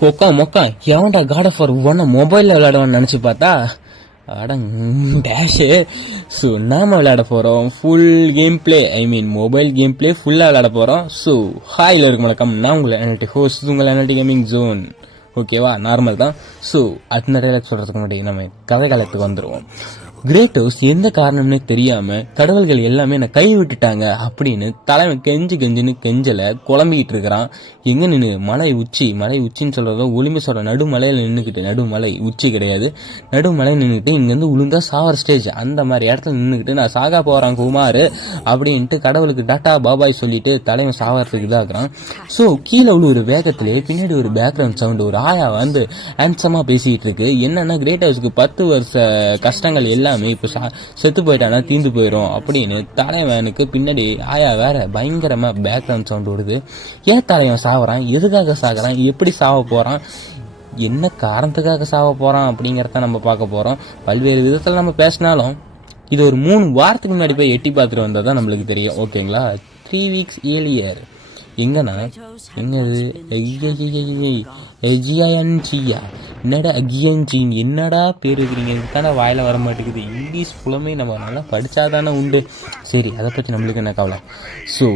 கொக்கா மொக்கா எவன்டா God of War 1 மொபைலில் விளையாடுவான்னு நினச்சி பார்த்தா அட டேஷு. ஸோ நாம விளையாட போகிறோம் full game play, mobile game play ஃபுல்லாக விளையாட போகிறோம். ஸோ ஹாயில் இருக்கும் வணக்கம், நான் உங்களை என்எல்டி ஹோஸ்ட், உங்களை என்எல்டி கேமிங் ஜோன். ஓகேவா, நார்மல் தான். ஸோ அது நிறைய சொல்கிறதுக்கு முன்னாடி நம்ம கதை காலத்துக்கு வந்துடுவோம். கிரேட்டோஸ் எந்த காரணம்னே தெரியாம கடவுள்கள் எல்லாமே என்ன கை விட்டுட்டாங்க அப்படின்னு தலைவன் கெஞ்சுன்னு கெஞ்சல குழம்பிக்கிட்டு இருக்கிறான். எங்க நின்று மலை உச்சின்னு சொல்றதோ ஒலிம்பிஸோட நடுமலையில நின்றுக்கிட்டு, நடுமலை உச்சி கிடையாது, நடுமலை நின்றுக்கிட்டு இங்கிருந்து உளுந்தா சாவர் ஸ்டேஜ் அந்த மாதிரி இடத்துல நின்றுக்கிட்டு நான் சாகா போறான் குமார் அப்படின்ட்டு கடவுளுக்கு டாட்டா பாபாய் சொல்லிட்டு தலைவன் சாவறதுக்கு இதாகிறான். ஸோ கீழே உள்ள ஒரு வேகத்திலே பின்னாடி ஒரு பேக்ரவுண்ட் சவுண்ட், ஒரு ஆயா வந்து ஹேண்ட்ஸமா பேசிக்கிட்டு இருக்கு. என்னன்னா கிரேட்டோஸ்க்கு 10 வருஷ கஷ்டங்கள் எல்லாம் இப்ப செத்து போயிட்டானா தீந்து போயிடும் அப்படின்னு தலைவனுக்கு பின்னாடி ஆயா வேற பயங்கரமா பேக்ரவுண்ட் சவுண்ட் வருது. ஏன் தலைவன் சாவறான், எதுக்காக சாகுறான், எப்படி சாவ போறான், என்ன காரணத்துக்காக சாவ போறான் அப்படிங்கறத நம்ம பார்க்க போறோம். பல்வேறு விதத்துல நம்ம பேசினாலும் இது ஒரு 3 வாரத்துக்கு முன்னாடி போய் எட்டி பார்த்துட்டு வந்தா நம்மளுக்கு தெரியும். ஓகேங்களா, 3 வீக்ஸ் ஏர்லியர். எங்கன்னா என்னது என்னடா அகியன்ஜின் என்னடா பேர் இருக்கிறீங்க, இதுதானே வாயில வர மாட்டேங்குது. இங்கிலீஷ் புலமே நம்ம நல்லா படிச்சாதானே உண்டு. சரி, அதை பற்றி நம்மளுக்கு என்ன கவலை. ஸோ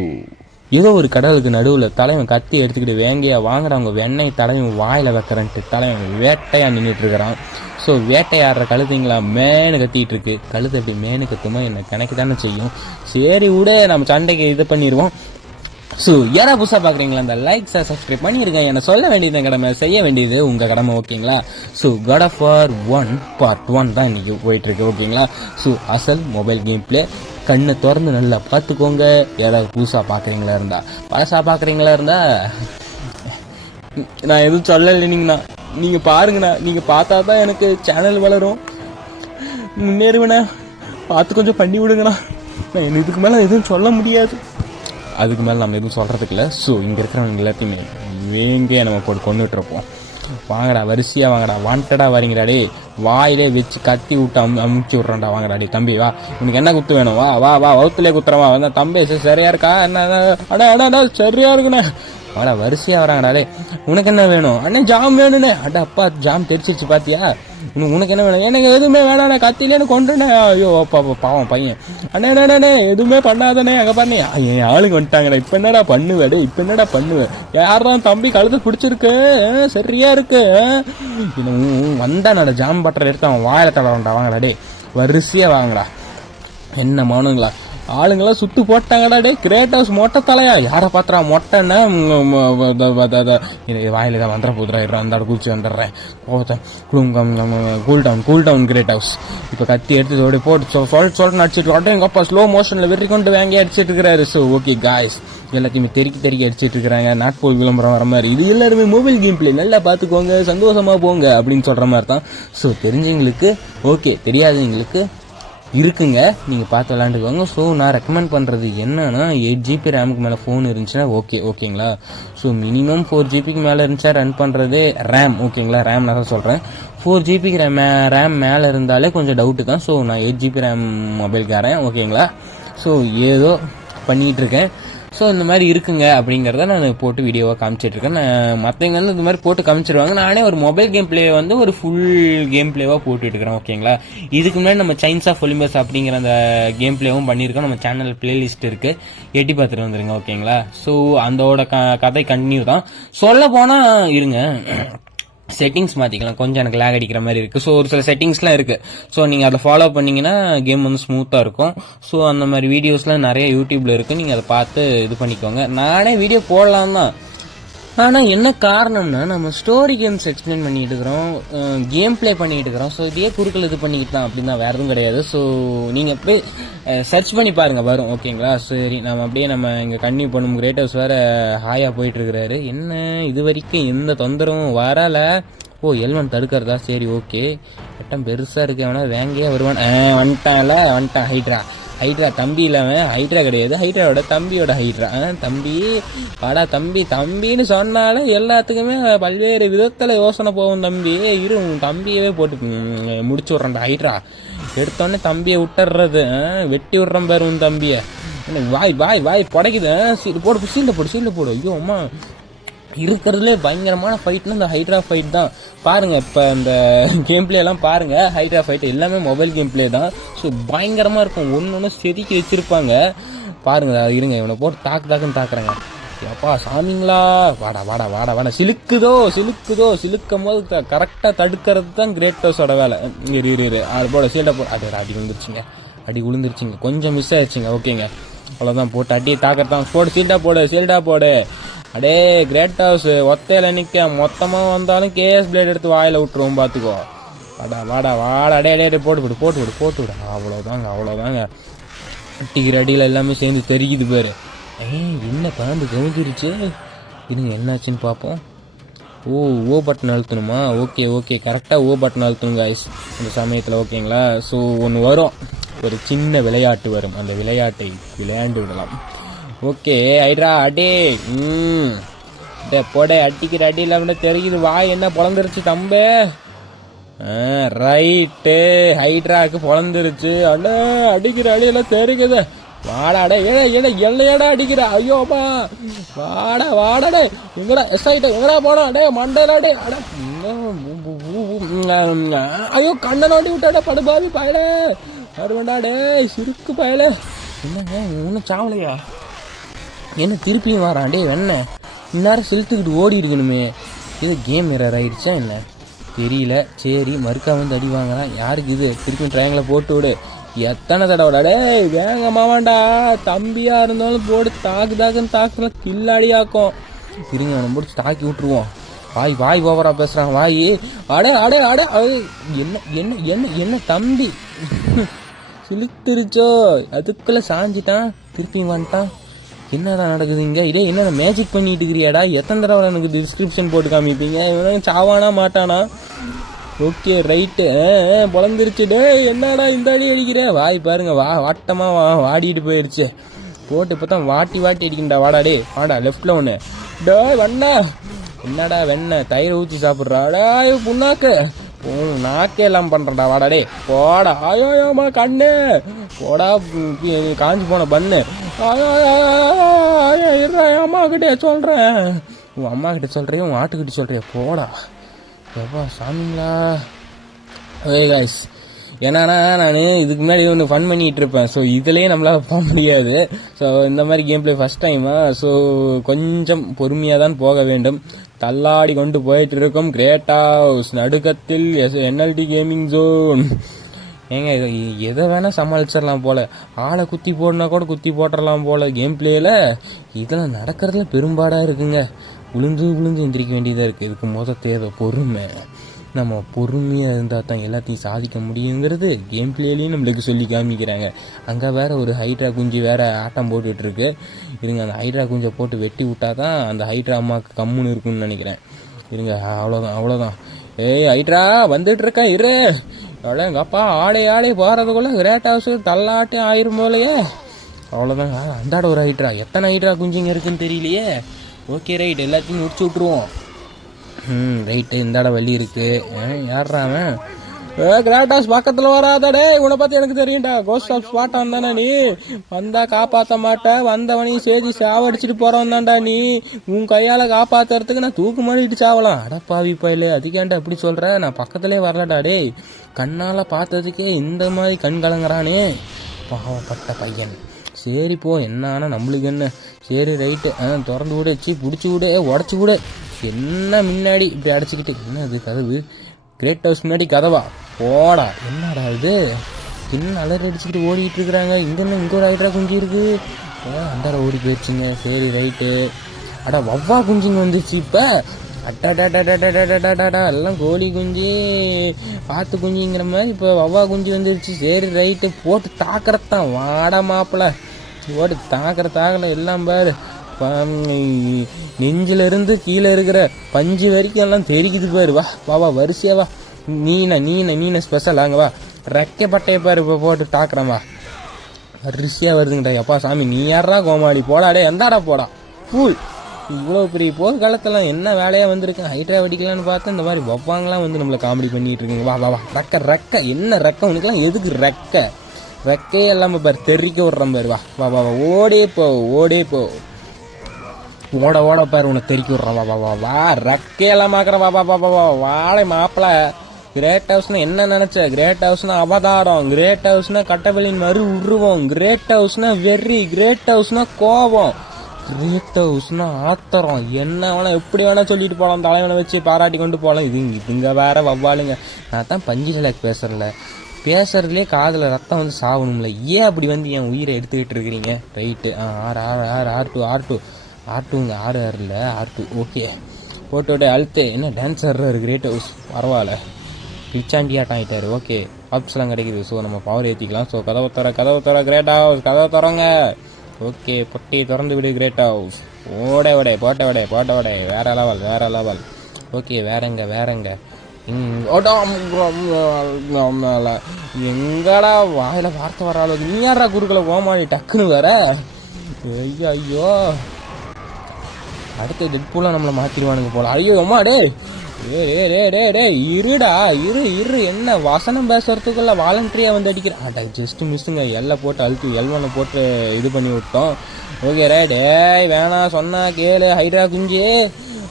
ஏதோ ஒரு கடலுக்கு நடுவில் தலைவன் கத்தி எடுத்துக்கிட்டு வேங்கையா வாங்குறவங்க வெண்ணெய் தலைவன் வாயில வைக்கிறன்ட்டு தலைவன் வேட்டையா நின்றுட்டு இருக்கிறான். ஸோ வேட்டையாடுற கழுதுங்களா மேனு கத்திட்டு இருக்கு. கழுது அப்படி மேனு கத்துமா என்ன கணக்கு தானே செய்யும். சரி விட, நம்ம சண்டைக்கு இது பண்ணிடுவோம். ஸோ யாரா புதுசாக பார்க்குறீங்களா, அந்த லைக் சப்ஸ்கிரைப் பண்ணியிருக்கேன். என்ன சொல்ல வேண்டியது கடமை, செய்ய வேண்டியது உங்கள் கடமை. ஓகேங்களா, so God of War 1 part 1 தான் இன்னைக்கு போயிட்டுருக்கு. ஓகேங்களா, ஸோ அசல் மொபைல் கேம் பிளே கண்ணை திறந்து நல்லா பார்த்துக்கோங்க. யாராவது புதுசாக பார்க்குறீங்களா இருந்தா, பழசாக பார்க்குறீங்களா இருந்தா நான் எதுவும் சொல்லலைங்கண்ணா, நீங்கள் பாருங்கண்ணா. நீங்கள் பார்த்தா தான் எனக்கு சேனல் வளரும், முன்னேறுவேண்ணா. பார்த்து கொஞ்சம் பண்ணி விடுங்கண்ணா. நான் இதுக்கு மேலே எதுவும் சொல்ல முடியாது, அதுக்கு மேலே நம்ம எதுவும் சொல்கிறதுக்கு இல்லை. ஸோ இங்கே இருக்கிறவங்க எல்லாத்தையுமே வேங்கையாக நம்ம போட்டு கொண்டுட்ருப்போம். வாங்கடா, வரிசையாக வாங்கடா, வாண்டடாக வரீங்கடாடே, வாயிலே வச்சு கத்தி விட்டு அமுச்சு விட்றேன்டா. வாங்கடாடி தம்பி, வா, உனக்கு என்ன குத்து வேணும், வா வா வா, வவுத்துலேயே குத்துறவா வந்தா தம்பி. சரியா இருக்கா, என்ன அடா சரியா இருக்குண்ணே, வாடா வரிசையாக வராங்கடாடே. உனக்கு என்ன வேணும் அண்ணே, ஜாம் வேணுண்ணே. அடா அப்பா, ஜாம் தெரிச்சிருச்சு பார்த்தியா, உனக்கு என்ன வேணும், எனக்கு எதுவுமே வேணாண்ணே, கத்திலேன்னு கொண்டுண்ணே. ஐயோ அப்பா பாவம் பையன். அண்ணே எதுவுமே பண்ணாதானே, அங்கே பாருண்ணே என் ஆளுங்க வந்துட்டாங்கண்ணே. இப்போ என்னடா பண்ணுவேடு, இப்போ என்னடா பண்ணுவேன், யார்தான் தம்பி கழுத்து பிடிச்சிருக்கு, சரியா இருக்கு. வந்தா நட ஜாம் பட்டர் எடுத்து அவன் வாயில தடவண்டா. வாங்கடா டே, வரிசையாக வாங்கடா. என்ன மானுங்களா, ஆளுங்களாம் சுத்து போட்டாங்கடா. டே கிரேட்டோஸ் மொட்டை தலையா, யாரை பாத்துறா மொட்டைன்னா வாயில தான் வந்துட போதுரா. அந்த குளிச்சு வந்துடுறேன். Cool down Kratos. இப்போ கத்தி எடுத்து போட்டு சொல்லிட்டு நடிச்சிட்டு உடனே எங்கள் அப்பா ஸ்லோ மோஷனில் வெறி கொண்டு வாங்கி அடிச்சிட்டு இருக்கிறாரு. ஸோ ஓகே காய்ஸ், எல்லாத்தையுமே தெறிக்கி அடிச்சிட்டு இருக்கிறாங்க. நாட்போல் விளம்பரம் வர மாதிரி. இது எல்லாருமே மொபைல் கேம் பிளே, நல்லா பார்த்துக்கோங்க, சந்தோஷமா போங்க அப்படின்னு சொல்ற மாதிரி தான். ஸோ தெரிஞ்சவங்களுக்கு ஓகே, தெரியாதவங்களுக்கு இருக்குங்க, நீங்கள் பார்த்து விளாண்டுக்கோங்க. ஸோ நான் ரெக்கமெண்ட் பண்ணுறது என்னன்னா 8 GB ரேமுக்கு மேலே ஃபோன் இருந்துச்சுன்னா ஓகேங்களா. ஸோ மினிமம் 4 GBக்கு மேலே இருந்துச்சா ரன் பண்ணுறதே ரேம். ஓகேங்களா, ரேம் நான் தான் சொல்கிறேன். 4 GB ரேம் மேலே இருந்தாலே கொஞ்சம் டவுட்டு தான். ஸோ நான் 8 GB ரேம் மொபைல்காரன். ஓகேங்களா, ஸோ ஏதோ பண்ணிகிட்டு இருக்கேன். ஸோ இந்த மாதிரி இருக்குங்க அப்படிங்கிறத நான் போட்டு வீடியோவாக காமிச்சிட்ருக்கேன். நான் மற்றவங்க வந்து இந்த மாதிரி போட்டு காமிச்சிருவாங்க. நானே ஒரு மொபைல் கேம் பிளே வந்து ஒரு ஃபுல் கேம் பிளேவாக போட்டுட்ருக்கிறேன். ஓகேங்களா, இதுக்கு முன்னாடி நம்ம சைன்ஸ் ஆஃப் ஒலிம்பஸ் அப்படிங்கிற அந்த கேம் பிளேவும் பண்ணியிருக்கோம். நம்ம சேனல் பிளேலிஸ்ட் இருக்குது, எட்டி பார்த்துட்டு வந்துருங்க. ஓகேங்களா, ஸோ அதோட கதை கண்டினியூ தான். சொல்ல போனால் இருங்க, செட்டிங்ஸ் மாற்றிக்கலாம். கொஞ்சம் எனக்கு லேக் அடிக்கிற மாதிரி இருக்குது. ஸோ ஒரு சில செட்டிங்ஸ்லாம் இருக்குது. ஸோ நீங்கள் அதை ஃபாலோ பண்ணிங்கன்னா கேம் வந்து ஸ்மூத்தாக இருக்கும். ஸோ அந்த மாதிரி வீடியோஸ்லாம் நிறைய யூடியூப்பில் இருக்குது, நீங்கள் அதை பார்த்து இது பண்ணிக்கோங்க. நானே வீடியோ போடலாம் தான், ஆனால் என்ன காரணம்னா நம்ம ஸ்டோரி கேம்ஸ் எக்ஸ்பிளைன் பண்ணிட்டு இருக்கிறோம், கேம் பிளே பண்ணிட்டு இருக்கிறோம். ஸோ இதே குறுக்கள் இது பண்ணிக்கிட்டு தான், அப்படின்னா வேறு எதுவும் கிடையாது. ஸோ நீங்கள் போய் சர்ச் பண்ணி பாருங்கள், வரும். ஓகேங்களா, சரி நம்ம அப்படியே நம்ம இங்கே கன்டினியூ பண்ணும். கிரேட்டர்ஸ் வேறு ஹாயாக போயிட்டுருக்கிறாரு. என்ன இது வரைக்கும் எந்த தொந்தரவும் வரல. ஓ எல்வன் தடுக்கிறதா, சரி ஓகே. கட்டம் பெருசாக இருக்கு, அவனா வேங்கையாக வருவான். வந்துட்டான் ஹைட்ரா தம்பி இல்லாமல் ஹைட்ரா கிடையாது, ஹைட்ராவோட தம்பியோட ஹைட்ரா. தம்பி வாடா தம்பின்னு சொன்னாலும் எல்லாத்துக்குமே பல்வேறு விதத்தில் யோசனை போகும். தம்பி இரு, தம்பியவே போட்டு முடிச்சு விட்றேன்டா. ஹைட்ரா எடுத்தோடனே தம்பியை விட்டுறது, வெட்டி விட்றேன் பாரு உன் தம்பியை. வாய் புடைக்குது. போடு சீல்ட போடு. ஐயோ அம்மா, இருக்கிறதுலே பயங்கரமான ஃபைட்னா இந்த ஹைட்ரா ஃபைட் தான். பாருங்கள் இப்போ இந்த கேம் பிளேலாம் பாருங்கள், ஹைட்ரா ஃபைட் எல்லாமே மொபைல் கேம் பிளே தான். ஸோ பயங்கரமாக இருக்கும், ஒன்று ஒன்று செதுக்கி வச்சுருப்பாங்க பாருங்கள். இருங்க இவனை போட்டு தாக்குன்னு தாக்குறாங்க. எப்பா சாமிங்களா, வாடா வாடா வாடா வாடா, சிலுக்குதோ சிலுக்கும் போது கரெக்டாக தடுக்கிறது தான் கிரேட்டோஸோட வேலை. இரு அது போட சீல்டை அது அடி விழுந்துருச்சுங்க, கொஞ்சம் மிஸ் ஆயிடுச்சுங்க. ஓகேங்க, அவ்வளோதான், போட்டு அடி தாக்கத்தான். போடு சீல்டா போடு. அடே கிரேட் ஹவுஸ் ஒத்தையில நிற்க, மொத்தமாக வந்தாலும் கேஎஸ் பிளேட் எடுத்து வாயில் விட்டுருவோம் பார்த்துக்கோ. வாடா அடே போட்டு விடு. அவ்வளோதாங்க. அட்டிக்கிற அடியில் எல்லாமே சேர்ந்து தெரிக்குது பேர். என்ன பாம்பு கவுந்துருச்சு. இருங்க என்னாச்சுன்னு பார்ப்போம். ஓ பட்டன் அழுத்தணுமா? ஓகே கரெக்டாக ஓ பட்டன் அழுத்தணும் காய்ஸ் இந்த சமயத்தில். ஓகேங்களா? ஸோ ஒன்று வரும், ஒரு சின்ன விளையாட்டு வரும், அந்த விளையாட்டை விளையாண்டு விடலாம். ஓகே ஹைட்ரா அடே போட, அடிக்கிற அடியில் அப்படின்னா தெரியுது. வாய் என்ன பொழந்துருச்சு தம்பே. ரைட்டு, ஹைட்ராக்கு பொழந்துருச்சு. அண்ணா அடிக்கிற அடியெல்லாம் தெரியுது. வாடாடே எல்லையாடா அடிக்கிற. ஐயோப்பா வாடாடே எங்கடா எங்கடா போனா? அடே மண்டலாடே. ஐயோ கண்ணை நோண்டி விட்டாடே படுபாவி பயலே. வருவேண்டாடே சிறுக்கு பயலே. என்னங்க ஒன்றும் சாவலையா? என்ன திருப்பியும் வரான்? டே வெண்ண இந்நேரம் செலுத்துக்கிட்டு ஓடி இருக்கணுமே. இது கேம் எரர் ஆயிடுச்சா என்ன தெரியல. சரி மறுக்கா வந்து அடி வாங்குறான். யாருக்கு இது? திருப்பியும் ட்ரையாங்கில் போட்டு விடு. எத்தனை தடவை டே வேங்கமாவாண்டா, தம்பியா இருந்தாலும் போட்டு தாக்குன்னு கில்லாடியாக்கும். திருங்க அவனை போட்டு தாக்கி விட்டுருவோம். வாய் ஓவரா பேசுறான் வாய். அடே என்ன தம்பி சிலுத்துருச்சோ, அதுக்குள்ள சாஞ்சிட்டான். திருப்பியும் வந்துட்டான். என்னதான் நடக்குது இங்கே? இதே என்ன மேஜிக் பண்ணிட்டு இருக்கிறியாடா? எத்தனை தடவை எனக்கு டிஸ்கிரிப்ஷன் போட்டு காமிப்பீங்க? இவன் சாவானா மாட்டானா? Okay right, பொழந்துருச்சு. டே என்னடா இந்த அடி அடிக்கிற? வாய் பாருங்க, வாட்டமாக வாடிட்டு போயிடுச்சு. போட்டு இப்போ தான் வாட்டி அடிக்கண்டா. வாடா டே வாடா, லெஃப்டில் ஒன்று. டே வண்ணா என்னடா தயிரை ஊற்றி சாப்பிட்றாடா புண்ணாக்கு. நாக்கே எல்லாம் பண்ணுறடா. வாடா டே போடா. ஆயோமா கண்ணு போடா, காஞ்சி போன பண்ணு. அம்மா கிட்டே சொல்கிறேன், உன் அம்மா கிட்ட சொல்கிறேன், உன் ஆட்டுக்கிட்ட சொல்கிறியா? போடா எப்பா சாமிங்களா. ஓகே காய்ஸ், ஏன்னா நான் இதுக்கு முன்னாடி ஒன்று ஃபன் பண்ணிகிட்டு இருப்பேன். ஸோ இதுலேயே நம்மளால் போக முடியாது. ஸோ இந்த மாதிரி கேம் பிளே ஃபஸ்ட் டைமா, ஸோ கொஞ்சம் பொறுமையாக தான் போக வேண்டும். தள்ளாடி கொண்டு போயிட்டு இருக்கும் கிரேட் ஹவுஸ் நடுக்கத்தில் என்எல்டி கேமிங் ஜோன். ஏங்க எதை வேணால் சமாளிச்சிடலாம் போல், ஆளை குத்தி போடனா கூட குத்தி போட்டுடலாம் போல் கேம் பிளேயில். இதெல்லாம் நடக்கிறதுல பெரும்பாடாக இருக்குங்க. விழுந்து எந்திரிக்க வேண்டியதாக இருக்குது. இதுக்கு தேவை பொறுமை. நம்ம பொறுமையாக இருந்தால் தான் எல்லாத்தையும் சாதிக்க முடியுங்கிறது கேம் பிளேலையும் நம்மளுக்கு சொல்லி காமிக்கிறாங்க. அங்கே வேறு ஒரு ஹைட்ரா குஞ்சு வேறு ஆட்டம் போட்டுட்ருக்கு. இருங்க அந்த ஹைட்ரா குஞ்சை போட்டு வெட்டி விட்டா தான் அந்த ஹைட்ரா அம்மாவுக்கு கம்முன்னு இருக்குன்னு நினைக்கிறேன். இருங்க அவ்வளோதான். ஏய் ஹைட்ரா வந்துட்டுருக்கா இரு. எவ்வளோ எங்கள் அப்பா ஆடே போகிறதுக்குள்ளே கிரேட் ஹவுஸு தள்ளாட்டே ஆயிரும் போலையே. அவ்வளோதாங்க. அந்தாட ஒரு ஹைட்ரா, எத்தனை ஹைட்ரா குஞ்சுங்க இருக்குன்னு தெரியலையே. ஓகே ரைட், எல்லாத்தையும் முடிச்சு விட்ருவோம். ரைட்டு, இந்தாட வழி இருக்குது. யார்றாவன்? கிரேட் ஹவுஸ் பக்கத்தில் வராதடே, உன்னை பார்த்து எனக்கு தெரியும்டா. கோஸ்ட் ஆஃப் ஸ்பாட்டான் தானே நீ? வந்தா காப்பாற்ற மாட்டேன், வந்தவனையும் சேதி சாவடிச்சிட்டு போகிறவன் தான்டா நீ. உன் கையால் காப்பாற்றுறதுக்கு நான் தூக்கு மாட்டிட்டு சாவலாம். அடப்பாவி பயில, அதுக்கேண்டா அப்படி சொல்கிற? நான் பக்கத்துலேயே வரலடா டே. கண்ணால் பார்த்ததுக்கே இந்த மாதிரி கண் கலங்குறானே, பாவப்பட்ட பையன். சரி போ, என்ன ஆனால் நம்மளுக்கு என்ன. சரி ரைட்டு, திறந்து விட வச்சு பிடிச்சி விட உடச்சி விட. என்ன முன்னாடி இப்படி அடைச்சிக்கிட்டு என்ன இது கதவு? கிரேட் ஹவுஸ் முன்னாடி கதவா? போடா. என்னடா இது, என்ன அலறி அடிச்சுக்கிட்டு ஓடிக்கிட்டு இருக்கிறாங்க. இங்கே ஒரு ஹைட்ரா குஞ்சு இருக்குது. அந்தாட ஓடி போயிடுச்சுங்க. சரி ரைட்டு. வவ்வா குஞ்சுங்க வந்துச்சு இப்போ. அட்டாடாடாடாடாடாடாடா, எல்லாம் கோழி குஞ்சு பார்த்து குஞ்சுங்கிற மாதிரி இப்போ வவ்வா குஞ்சு வந்துருச்சு. சரி ரைட்டு, போட்டு தாக்கறத்தான். வாடா மாப்பிள்ள ஓடு. தாக்கல எல்லாம் பாரு, நெஞ்சிலிருந்து கீழே இருக்கிற பஞ்சு வரைக்கும் எல்லாம் தெரிக்குது பாரு. வா வரிசையா வா. நீன ஸ்பெஷல் அங்கே வா. ரெக்கை பட்டையை பாரு இப்போ போட்டு தாக்குறேன். வா வரிசையாக வருதுங்கடா. எப்பா சாமி நீ யாரா கோமாளி? போடாடே எந்தாடா போடா ஃபுல். இவ்வளோ பெரிய போர்க்காலத்தெல்லாம் என்ன வேலையாக வந்திருக்கேன். ஹைட்ரா வெடிக்கலான்னு பார்த்தா இந்த மாதிரி வப்பாங்களாம் வந்து நம்மளை காமெடி பண்ணிகிட்டு இருக்குங்க. வா ரெக்க என்ன ரெக்க உனக்குலாம்? எதுக்கு ரெக்கையே எல்லாமே பாரு தெரிக்க விட்றேன் பாரு. வா ஓடே போ. ஓட ஓட பாரு உன்னை தெறிக்கி விட்றான். வா வா வா வா ரக்கையெல்லாம் பார்க்குறேன். வா வா வா வா வா வாழை மாப்பிள்ள. கிரேட் ஹவுஸ்னா என்ன நினைச்ச? கிரேட் ஹவுஸ்னா அவதாரம், கிரேட் ஹவுஸ்னா கட்டவெளியின் மறு உருவம், கிரேட் ஹவுஸ்னா வெறி, கிரேட் ஹவுஸ்னா கோபம், கிரேட் ஹவுஸ்னா ஆத்திரம். என்ன வேணா எப்படி வேணா சொல்லிட்டு போகலாம், தலைவனை வச்சு பாராட்டி கொண்டு போகலாம். இதுங்க வேற வவ்வாளுங்க. நான் தான் பஞ்சு டைலாக் பேசுறேன்ல, பேசுறதுலேயே காதில் ரத்தம் வந்து சாகணும்ல. ஏன் அப்படி வந்து என் உயிரை எடுத்துக்கிட்டு இருக்கிறீங்க? Right. R R R R two R two ஆர்2ங்க, ஆர் இல்லை R2. ஓகே போட்டோட அழுத்து. என்ன டான்ஸ் ஆடுறாரு கிரேட் ஹவுஸ், பரவாயில்ல. பிச்சாண்டி ஆட்டம் ஆகிட்டாரு. ஓகே ஆப்ஸ்லாம் கிடைக்குது. ஸோ நம்ம பவர் ஏற்றிக்கலாம். ஸோ கதவை தர கிரேட் ஹவுஸ், கதவை திறங்க. ஓகே பொட்டி திறந்து விடு கிரேட் ஹவுஸ். போட்ட வடை வேற லெவல். ஓகே வேறங்க எங்கடா வாயில வார்த்தை வர அளவுக்கு நீ யாரா குறுக்களை கோமாளி டக்குன்னு வேற. ஐயோ அடுத்த டெட்பூலாக நம்மளை மாற்றிடுவானுங்க போல. ஐயோ அம்மா டே இருடா இரு. என்ன வசனம் பேசுறதுக்குள்ள வாலண்டரியாக வந்து அடிக்கிறேன். ஜஸ்ட் மிஸ்ஸுங்க. எல்லாம் போட்டு அழுத்து L1 போட்டு இது பண்ணி விட்டோம். Okay right. வேணாம் சொன்னா கேளு. ஹைட்ரா குஞ்சு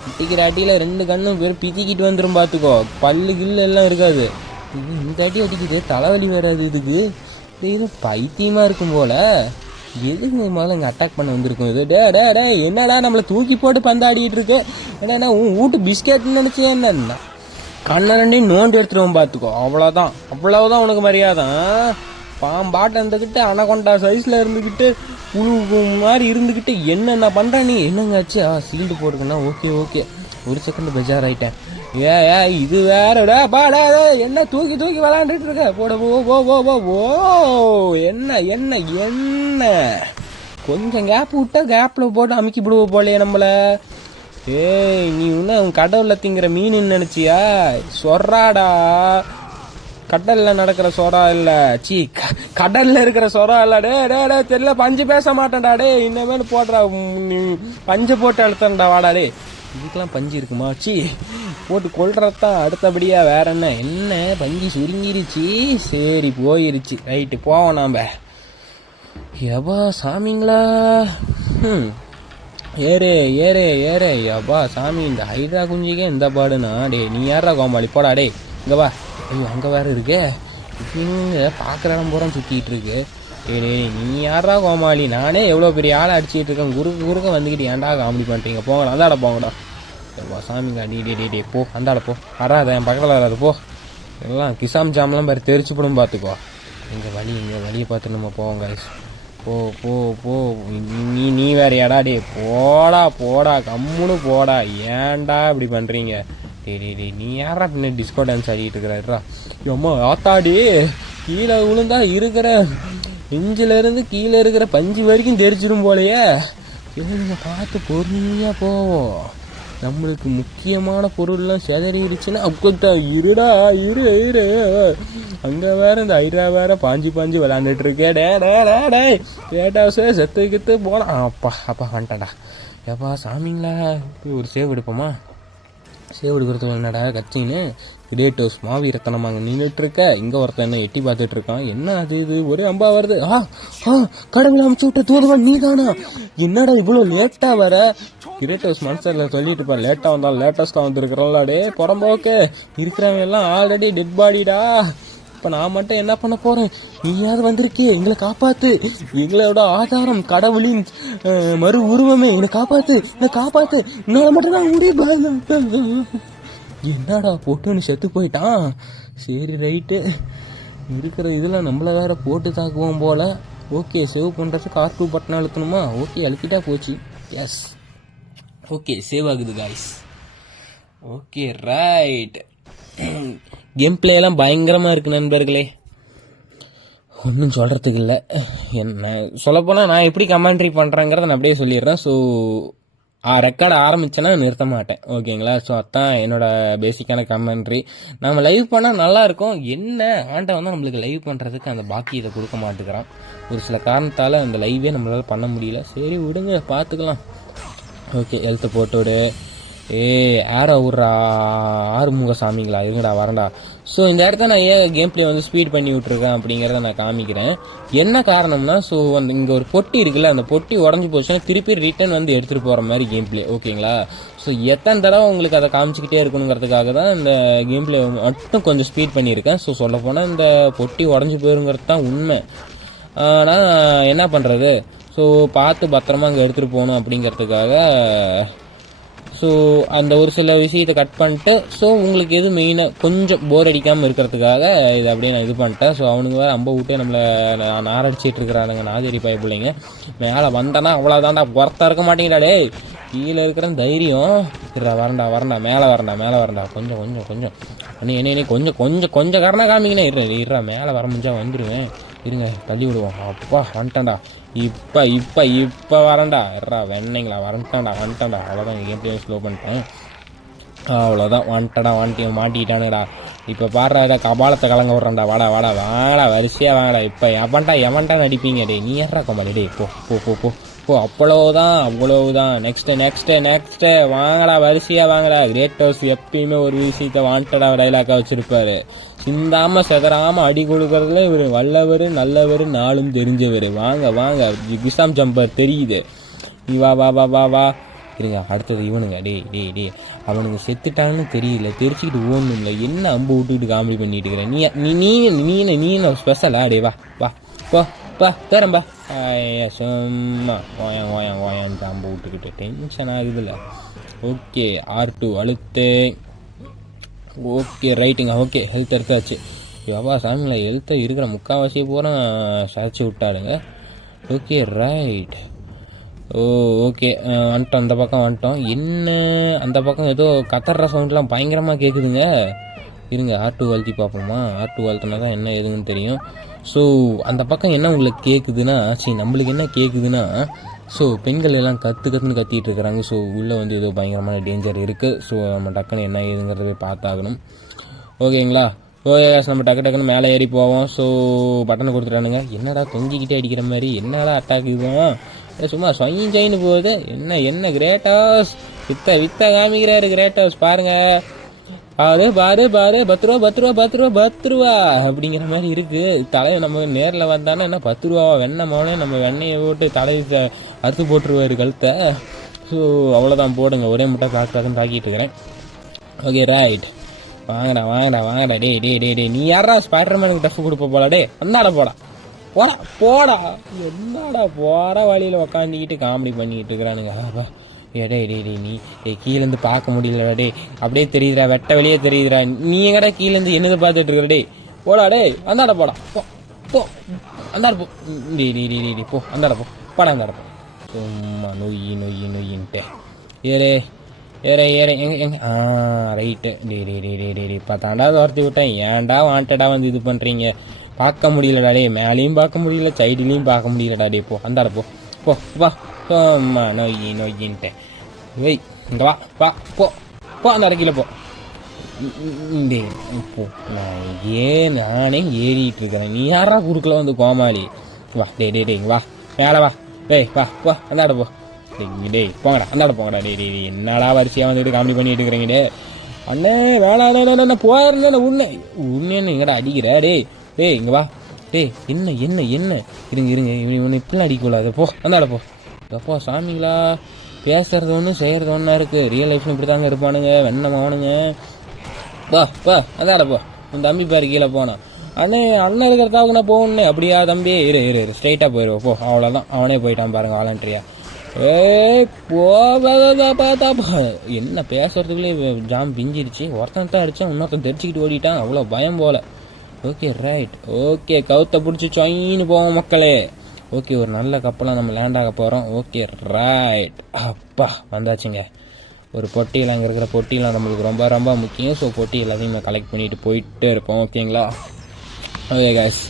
அடிக்கிற அடியில் 2 கண்ணும் பேர் பிதிக்கிட்டு வந்துடும் பார்த்துக்கோ. பல்லு கில்லு எல்லாம் இருக்காது. இந்த அடி அடிக்குது, தலைவலி வராது. இதுக்கு இது பைத்தியமாக இருக்கும் போல. எதுக்கு முதல்ல இங்கே அட்டாக் பண்ண வந்திருக்கும் இது? டே என்னடா நம்மளை தூக்கி போட்டு பந்தாடிட்டு இருக்கு. என்னன்னா உன் வீட்டு பிஸ்கெட்னு நினச்சி என்ன கண்ணை 2 நோண்டு எடுத்துருவோம் பார்த்துக்கோ. அவ்வளவுதான் உனக்கு மரியாதை. பாம்பாட்டை இருந்துக்கிட்டு அனகொண்டா சைஸில் இருந்துக்கிட்டு புழு மாதிரி இருந்துக்கிட்டு என்னென்ன பண்ணுற நீ? என்னங்காச்சு? சீல்டு போட்டுக்கண்ணா. ஓகே ஒரு செகண்ட் பெஜார் ஆகிட்டேன். இது வேறடா பாடா. என்ன தூக்கி விளாண்டுட்டு இருக்க? போட ஓ என்ன கொஞ்சம் கேப் விட்டா கேப்பில் போட்டு அமுக்கி விடுவ போலையே நம்மள. நீ இன்னும் கடவுளில் திங்கிற மீன் நினைச்சியா? சொர்றாடா. கடல்ல நடக்கிற சொரா இல்ல, கடல்ல இருக்கிற சொரா இல்ல. டே தெரியல பஞ்சு பேச மாட்டேன்டா. டே இன்னமேனு போடுறா, பஞ்சு போட்டு அழுத்தண்டா. வாடா டே. இதுக்கெல்லாம் பஞ்சு இருக்குமா? போட்டு கொள்றதான் அடுத்தபடியா. வேற என்ன பஞ்சு சுருங்கிருச்சு. சரி போயிருச்சு. ரைட்டு போவோம் நாம. எபா சாமிங்களா. ஏறு எபா சாமி. இந்த ஹைட்ரா குஞ்சிக்கே இந்த பாடுனா. டே நீ யாரா கோமாளி? போடா டே இங்க வா. ஐயோ அங்கே வேறு இருக்கே. இங்கே பார்க்குற இடம் பூரா சுற்றிட்டு இருக்கு. நீ யாரா கோமாளி? நானே எவ்வளோ பெரிய ஆளை அடிச்சுட்டு இருக்கேன். குறுக்க வந்துக்கிட்டு ஏன்டா காமெடி பண்ணிட்டீங்க? போங்கடா அந்தாட போங்கடா. சாமிங்க டே போ அந்தாட போ. வராத என் பக்கத்தில் வராது போ. எல்லாம் கிசாம் ஜாம்லாம் பாரு தெரிச்சுப்படும் பார்த்துக்கோ. எங்கள் வழியை பார்த்து நம்ம போவோம் guys. போ நீ வேற ஏடா. டே போடா கம்முன்னு போடா. ஏன்டா இப்படி பண்ணுறீங்க? நீ யாரா பின்ன டிஸ்கோ டான்ஸ் ஆடிட்டு இருக்கிறாரா? அம்மா ஆத்தாடி கீழே விழுந்தா இருக்கிற நெஞ்சில இருந்து கீழே இருக்கிற பஞ்சு வரைக்கும் தெரிச்சிடும் போலையே. பார்த்து பொறுமையா போவோம். நம்மளுக்கு முக்கியமான பொருள்லாம் செதறிடுச்சுன்னா அப்பா இருடா இரு. அங்க வேற இந்த ஐரா வேற பாஞ்சு விளையாண்டுட்டு இருக்கே. டே செத்து போனா. அப்பா வந்துட்டாடா. ஏப்பா சாமிங்களா. ஒரு சேவ் எடுப்போமா? சேவ் எடுக்கிறது என்னடா கட்சின்னு கிரேட் ஹவுஸ் மாவீரத்தனம் அங்கே நின்றுட்டு இருக்க. இங்கே ஒருத்தன் என்ன எட்டி பார்த்துட்டு இருக்கான். என்ன அது இது ஒரே அம்பா வருது. கடவுள் அமுச்சு விட்ட தூதுவன் நீ தானா? என்னடா இவ்வளோ லேட்டாக வர? கிரேட் ஹவுஸ் மனசில் சொல்லிட்டு இருப்பான், லேட்டாக வந்தாலும் லேட்டஸ்ட்டாக வந்துருக்குறோம்ல. டே புறம்போக்கு இருக்கிறவங்க எல்லாம் ஆல்ரெடி டெட் பாடிடா. இப்போ நான் மட்டும் என்ன பண்ண போறேன்? நீயாவது வந்திருக்கியே, எங்களை காப்பாத்து. எங்களோட ஆதாரம் கடவுளின் மறு உருவமே, என்னை காப்பாத்து. என்னால மட்டும்தான் முடியும். என்னடா போட்டுன்னு செத்து போயிட்டான். சரி ரைட்டு. இருக்கிற இதில் நம்மளை வேற போட்டு தாக்குவோம் போல. ஓகே சேவ் பண்ணுறதுக்கு R2 பட்டன் அழுத்தணுமா? ஓகே அழுத்திட்டா போச்சு. எஸ் ஓகே சேவ் ஆகுது guys. Okay right. Game play எல்லாம் பயங்கரமாக இருக்குது நண்பர்களே. ஒன்றும் சொல்கிறதுக்கு இல்லை. என்ன சொல்லப்போனால் நான் எப்படி கமெண்ட்ரி பண்ணுறேங்கிறத நான் அப்படியே சொல்லிடுறேன். ஸோ ரெக்கார்ட் ஆரம்பிச்சேன்னா நிறுத்த மாட்டேன். ஓகேங்களா? ஸோ அதான் என்னோட பேசிக்கான கமெண்ட்ரி. நம்ம லைவ் பண்ணால் நல்லாயிருக்கும். என்ன ஆண்டை வந்து நம்மளுக்கு லைவ் பண்ணுறதுக்கு அந்த பாக்கியத்தை கொடுக்க மாட்டேங்கிறான். ஒரு சில காரணத்தால் அந்த லைவே நம்மளால் பண்ண முடியல. சரி விடுங்க பார்த்துக்கலாம். ஓகே ஹெல்த்தை போட்டு விடு. ஆரோ விட்றா ஆறுமுக சாமிங்களா இருங்கடா வரண்டா. ஸோ இந்த இடத்த நான் ஏன் கேம் பிளே வந்து ஸ்பீட் பண்ணி விட்ருக்கேன் அப்படிங்கிறத நான் காமிக்கிறேன். என்ன காரணம்னா ஸோ அந்த இங்கே ஒரு பொட்டி இருக்குல்ல, அந்த பொட்டி உடஞ்சி போச்சுன்னா திருப்பி ரிட்டர்ன் வந்து எடுத்துகிட்டு போகிற மாதிரி கேம் பிளே ஓகேங்களா. ஸோ எத்தனை தடவை உங்களுக்கு அதை காமிச்சிக்கிட்டே இருக்கணுங்கிறதுக்காக தான் இந்த கேம் பிளே மட்டும் கொஞ்சம் ஸ்பீட் பண்ணியிருக்கேன். ஸோ சொல்லப்போனால் இந்த பொட்டி உடஞ்சி போயிருங்கிறது தான் உண்மை. ஆனால் என்ன பண்ணுறது, ஸோ பார்த்து பத்திரமா அங்கே எடுத்துகிட்டு போகணும் அப்படிங்கிறதுக்காக ஸோ அந்த ஒரு சில விஷயத்தை கட் பண்ணிட்டு ஸோ உங்களுக்கு எது மெயினாக கொஞ்சம் போர் அடிக்காமல் இருக்கிறதுக்காக இதை அப்படியே நான் இது பண்ணிட்டேன். ஸோ அவனுங்க வேறு அம்ப விட்டு நம்மளை நாரடிச்சிட்டு இருக்கிறானுங்க நாதேரி பாய் பிள்ளைங்க. மேலே வந்தேன்னா அவ்வளோதான்டா, பொறுத்தா இருக்க மாட்டேங்கடா டே, கீழே இருக்கிற தைரியம் வரண்டா மேலே வரண்டா கொஞ்சம் கொஞ்சம் கொஞ்சம் என்ன கொஞ்சம் கொஞ்சம் கொஞ்சம் காரணம் காமிங்கண்ணே இருறா மேலே வர முடிஞ்சா வந்துடுவேன், இருங்க தள்ளி விடுவோம். அப்பா வந்துட்டேன்டா, இப்போ வரேன்டா இருறா வெண்ணைங்களா வந்துட்டான்டா. அவ்வளோதான் கேம் பிளே ஸ்லோ பண்ணிட்டேன், அவ்வளோதான் வந்துட்டேன் மாட்டிக்கிட்டானுடா. இப்போ பாடுறா கபாலத்தை கலங்க விட்றான்டா, வாடா வரிசையாக வாங்கடா. இப்போ எவன்டா நடிப்பீங்க டே, நீ ஏறா கபாலி டே, போ அவ்வளவுதான். நெக்ஸ்ட் வாங்கடா, வரிசையாக வாங்கடா. கிரேட் ஹவுஸ் எப்பயுமே ஒரு விஷயத்த வாண்டடா டைலாக்கா வச்சிருப்பாரு. சிந்தாம செதறாம அடி கொடுக்கறதுல இவர் வல்லவர் நல்லவர் நாளும் தெரிஞ்சவர். வாங்க குசாம் ஜம்பர் தெரியுது, நீ வா இருங்க. அடுத்தது இவனுங்க டே அவனுங்க செத்துட்டான்னு தெரியல, தெரிச்சுக்கிட்டு ஓடணும் இல்லை, என்ன அம்பு விட்டுக்கிட்டு காமெடி பண்ணிட்டு இருக்கிறேன். நீ ஸ்பெஷலா டே வா தேரம்பா சும்மா ஓயான்னு அம்பு விட்டுக்கிட்டு டென்ஷன் ஆகுதுல்ல. ஓகே R2 அழுத்து. ஓகே ரைட்டுங்க. ஓகே ஹெல்த் எடுத்தாச்சு. எவ்வா சாமிங்களா ஹெல்த்தை இருக்கிற முக்கால்வாசியை பூரா சாய்ச்சி விட்டாருங்க. Okay right. ஓகே வந்துட்டோம், அந்த பக்கம் வந்துட்டோம். என்ன அந்த பக்கம் ஏதோ கத்தர்ற சவுண்ட்லாம் பயங்கரமாக கேட்குதுங்க. இருங்க R2 அழுத்தி பார்ப்போமா. R2 அழுத்தினா தான் என்ன ஏதுன்னு தெரியும். ஸோ அந்த பக்கம் என்ன உங்களுக்கு கேட்குதுன்னா, சரி நம்மளுக்கு என்ன கேட்குதுன்னா, ஸோ பெண்கள் எல்லாம் கற்றுன்னு கத்திட்டு இருக்கிறாங்க. ஸோ உள்ளே வந்து ஏதோ பயங்கரமான டேஞ்சர் இருக்குது. ஸோ நம்ம டக்குன்னு என்ன ஏதுங்கிறத போய் பார்த்தாகணும் ஓகேங்களா. நம்ம டக்குன்னு மேலே ஏறி போவோம். ஸோ பட்டனை கொடுத்துட்டானுங்க. என்னடா தொங்கிக்கிட்டே அடிக்கிற மாதிரி, என்னடா அட்டாக் இதுவும் சும்மா சொயின்னு போகுது. என்ன கிரேட் ஹவுஸ் வித்த காமிக்கிறாரு கிரேட் ஹவுஸ் பாருங்க. பாரு 10 ரூபா அப்படிங்கிற மாதிரி இருக்கு. தலையை நம்ம நேரில் வந்தானா என்ன 10 ரூபாவா வெண்ணெய் மோனே, நம்ம வெண்ணெயை போட்டு தலையை அறுத்து போட்டுருவாரு கழுத்தை. ஸோ அவ்வளோதான் போடுங்க, ஒரே முட்டை தாக்குன்னு தாக்கிட்டு இருக்கிறேன். ஓகே ரைட் வாங்கடா டே நீ யாரா ஸ்பைடர்மேனுக்கு டஃப் கொடுப்ப போல டே, அந்தாடா போடா என்னடா போற வழியில் உக்காந்துக்கிட்டு காமெடி பண்ணிக்கிட்டு இருக்கிறானுங்க. டே நீ கீழேருந்து பார்க்க முடியலடா டே, அப்படியே தெரியுதுடா, வெட்ட வெளியே தெரியுதுடா. நீ எங்கடா கீழேருந்து என்னது பார்த்துட்டு இருக்கிற டே, போடா டே அந்தாடா போடா போ அந்தாட போ டே போ அந்தாட போடா சும்மா நொய்யின்ட்டே ஏற எங்க ரைட்டு டே பார்த்தாண்டா துரத்தி விட்டேன். ஏன்டா வாண்டடா வந்து இது பண்ணுறீங்க, பார்க்க முடியலடா டே, மேலேயும் பார்க்க முடியல சைடுலேயும் பார்க்க முடியலடா டே, போ அந்தாட போ சும்மா நொய்யின்ட்டேன். வெய் இங்கே வா போ அந்த அரைக்கில போ நானே ஏறிட்டு இருக்கிறேன், நீ யாரா குறுக்கல வந்து கோமாளி. வா டே வா மேலே வா போ அந்தாட போ போங்கடா அந்தாட போங்கடா டே என்னடா வரிசையாக வந்துட்டு காமெடி பண்ணிட்டு இருக்கிறீங்க டே. அண்ணே வேணாண்ணே போயிருந்தேன் உன்னேன்னு எங்கடா அடிக்கிற டே இங்கே வா டே என்ன இருங்க இவனை இப்படிலாம் அடிக்கக்கூடாது, போ அந்தாட போ. அப்போ சாமிங்களா பேசுறது ஒன்று செய்கிறது ஒன்றா இருக்குது. ரியல் லைஃப்னு இப்படி தாங்க இருப்பானுங்க வெண்ணமானுங்க. பா அதாட போ, உன் தம்பி பேர் கீழே போனான். அண்ணன் இருக்கிறதாவுக்கு நான் போகணுன்னே, அப்படியா தம்பி இரு ஸ்ட்ரைட்டாக போயிடுவோம் போ. அவ்வளோதான், அவனே போயிட்டான் பாருங்க வாலண்டரியா. என்ன பேசுறதுக்குள்ளே ஜாம் பிஞ்சிருச்சு. ஒருத்தன் தான் அடித்தான், இன்னொருத்தன் தெரிச்சுக்கிட்டு ஓடிட்டான், அவ்வளோ பயம் போல. Okay right. ஓகே கவுத்தை பிடிச்சி சொயின்னு போவோம் மக்களே. ஓகே ஒரு நல்ல கப்பலாக நம்ம லேண்ட் ஆக போகிறோம். Okay right. அப்பா வந்தாச்சுங்க. ஒரு பொட்டியில் அங்கே இருக்கிற பொட்டியெலாம் நம்மளுக்கு ரொம்ப ரொம்ப முக்கியம். ஸோ பொட்டி எல்லாத்தையும் நம்ம கலெக்ட் பண்ணிட்டு போயிட்டே இருப்போம் ஓகேங்களா. ஓகே கைஸ்,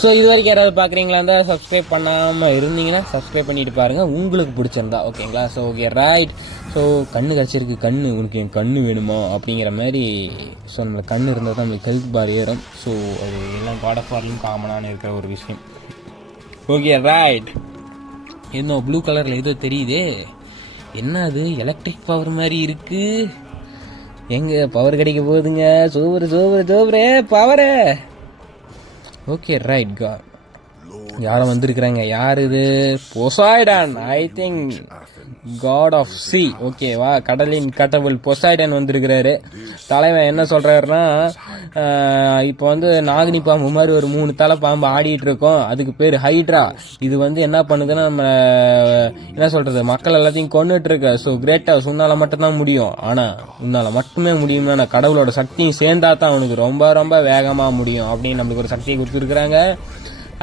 ஸோ இது வரைக்கும் யாராவது பார்க்குறீங்களா இருந்தால் சப்ஸ்கிரைப் பண்ணாமல் இருந்தீங்கன்னா சப்ஸ்கிரைப் பண்ணிட்டு பாருங்கள் உங்களுக்கு பிடிச்சிருந்தா ஓகேங்களா. So okay right. ஸோ கண்ணு கிடச்சிருக்கு, உனக்கு என் கண்ணு வேணுமா அப்படிங்கிற மாதிரி. ஸோ நம்மளுக்கு கண்ணு இருந்தால் தான் நம்மளுக்கு ஹெல்த் பார் ஏறும். ஸோ அது எல்லாம் காட் ஆஃப் வார்லையும் காமனான இருக்கிற ஒரு விஷயம். Okay right. இன்னும் ப்ளூ கலரில் ஏதோ தெரியுது, என்ன அது எலக்ட்ரிக் பவர் மாதிரி இருக்கு. எங்க பவர் கிடைக்க போகுதுங்க. சூப்பர் சூப்பர் சூப்பரே பவரு. ஓகே ரைட் கா யாரும் வந்திருக்கிறாங்க. யார் இது? Poseidon. I think god of sea. ஓகேவா, கடலின் கடவுள் பொசைடன் வந்திருக்கிறாரு. தலைவன் என்ன சொல்றாருன்னா, இப்போ வந்து நாகினி பாம்பு மாதிரி ஒரு 3 தலை பாம்பு ஆடிட்டு இருக்கோம். அதுக்கு பேர் ஹைட்ரா. இது வந்து என்ன பண்ணுதுன்னா, நம்ம என்ன சொல்றது, மக்கள் எல்லாத்தையும் கொண்டுட்டு இருக்க. ஸோ கிரேட் ஹவுஸ் உன்னால மட்டும்தான் முடியும். ஆனா உன்னால மட்டுமே முடியும்னா கடவுளோட சக்தியும் சேர்ந்தா தான் அவனுக்கு ரொம்ப ரொம்ப வேகமா முடியும் அப்படின்னு நம்மளுக்கு ஒரு சக்தியை கொடுத்துருக்குறாங்க.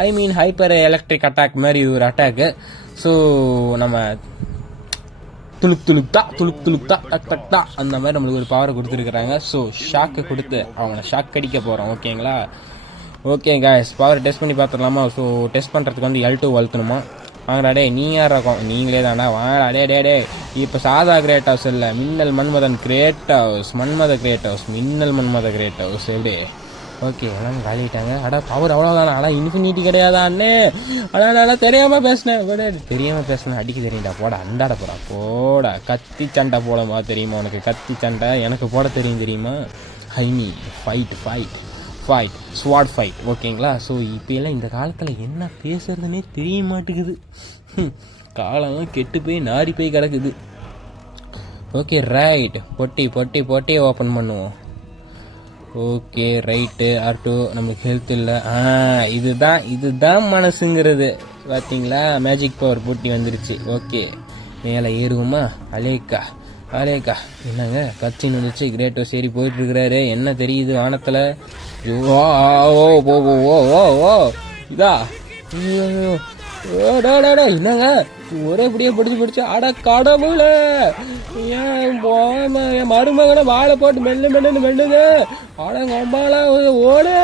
ஐ மீன் ஹைப்பர் எலக்ட்ரிக் அட்டாக் மாதிரி இது ஒரு அட்டாக்கு. ஸோ நம்ம துளுக் துளுக்தா டக் டக் தா அந்த மாதிரி நம்மளுக்கு ஒரு பவரை கொடுத்துருக்குறாங்க. ஸோ ஷாக்கு கொடுத்து அவனை ஷாக் அடிக்க போகிறோம். ஓகேங்களா? ஓகே காய்ஸ், பவர் டெஸ்ட் பண்ணி பார்த்துடலாமா? ஸோ டெஸ்ட் பண்ணுறதுக்கு வந்து L2 வளர்த்தணுமா? வாங்கடா டே, நீ யார் இருக்கும்? நீங்களே தாண்டா, வாங்கடா டே. இப்போ சாதா கிரேட் ஹவுஸ் இல்லை, மின்னல் மன்மதன் கிரேட் ஹவுஸ், மன்மத கிரேட் ஹவுஸ், மின்னல் மன்மத கிரேட் ஹவுஸ். எப்படி? ஓகே எல்லாம் காலிட்டாங்க. அடா பவர் அவ்வளோதானா? ஆனால் இன்ஃபினிட்டி கிடையாதா அண்ணே? ஆனால் நான் தெரியாமல் பேசினேன். அடிக்க தெரியும்டா. போட அண்டாட போடா கத்தி சண்டை போடமா தெரியுமா உனக்கு? கத்தி சண்டை எனக்கு போட தெரியுமா? ஐ மீன் ஃபைட் ஸ்வாட் ஃபைட். ஓகேங்களா? ஸோ இப்போ எல்லாம் இந்த காலத்தில் என்ன பேசுறதுன்னே தெரிய மாட்டேங்குது. காலம்லாம் கெட்டு போய் நாரி போய் கிடக்குது. ஓகே ரைட், பொட்டி ஓப்பன் பண்ணுவோம். Okay right. R2 நமக்கு ஹெல்த் இல்லை. இதுதான் மனசுங்கிறது. பார்த்தீங்களா, மேஜிக் பவர் போட்டி வந்துருச்சு. ஓகே மேலே ஏறுவோமா? அலேக்கா என்னங்க கட்சின்னு வந்துச்சு. கிரேட்டோ சரி போயிட்டு இருக்கிறாரு. என்ன தெரியுது வானத்தில்? ஓ இதா என்னங்க ஒரே இப்படியே பிடிச்சு அட கடவுள, என் மருமகனை வாழை போட்டு மெல்லுது. அடங்க அம்மால ஓடு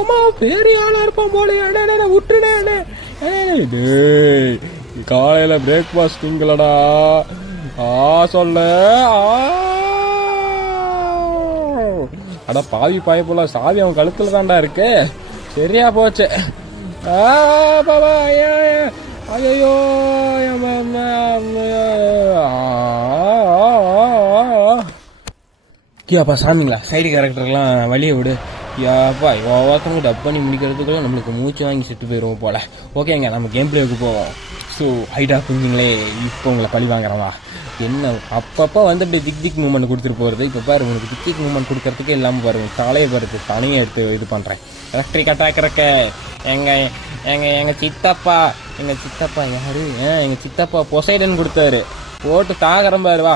அம்மா பெரிய ஆளா இருப்பான் போல. விட்டுனே காலையில பிரேக்ஃபாஸ்ட் திங்களடா. சொல்ல அட பாவி பாய போல சாவி அவன் கழுத்துல தான்டா இருக்கு. சரியா போச்சு. ஐயோ கியாப்பா சாமிங்களா, சைடு கேரக்டர்லாம் வழியை விடு. யாப்பா ஒவ்வொருத்தவங்க டப் பண்ணி முடிக்கிறதுக்குள்ள நம்மளுக்கு மூச்சு வாங்கி செத்து போயிடுவோம் போல. ஓகேங்க, நம்ம கேம் பிளேவுக்கு போவோம். ஸோ ஹைடா குஞ்சுங்களே, இப்போ உங்களை பழி வாங்குறவா என்ன அப்பப்போ வந்து அப்படி திக் மூமெண்ட் கொடுத்துட்டு போகிறது. இப்போ பாரு, உனக்கு திக் மூமெண்ட் கொடுக்கறதுக்கே இல்லாமல் பாருங்க, தலையை பாருது தனியை எடுத்து இது பண்ணுறேன். எலக்ட்ரிக் அட்டாக் இருக்க எங்கள் சித்தப்பா யாரு? எங்கள் சித்தப்பா பொசைடன் கொடுத்தாரு. போட்டு தாகரம் பாரு. வா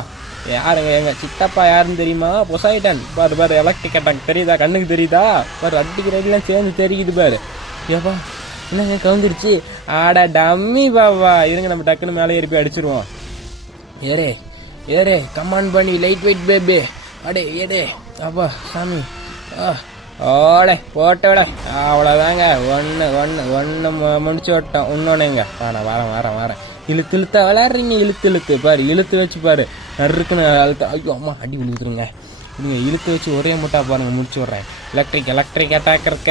யாருங்க எங்கள் சித்தப்பா யாருன்னு தெரியுமா? பொசைடன். பாரு எலக்ட்ரிக் அட்டாக் தெரியுதா? கண்ணுக்கு தெரியுதா? பாரு அடிக்கிற அடிலாம் சேர்ந்து தெரியுது பாரு. ஏப்பா என்னங்க கவுந்துருச்சு? ஆடா டம்மி பாவா. இருங்க நம்ம டக்குன்னு மேலே ஏறி போய் அடிச்சிருவோம். ஏரே கமான் பண்ணி லைட் வெயிட் பேபி. ஏடே அப்பா சாமி. ஓடே போட்ட விட அவ்வளோதாங்க. ஒன்று முடிச்சு விட்டோம். இன்னொன்னுங்க நான் வரேன். இழுத்தா விளையாடுறீங்க. இழுத்து பாரு, இழுத்து வச்சு பாரு. நறுக்குன்னு அழுத்த. ஐயோ அம்மா அடி விழுத்துருங்க. நீங்கள் இழுத்து வச்சு ஒரே முட்டா பாருங்க, முடிச்சு விட்றேன். எலக்ட்ரிக் அட்டாக் இருக்க.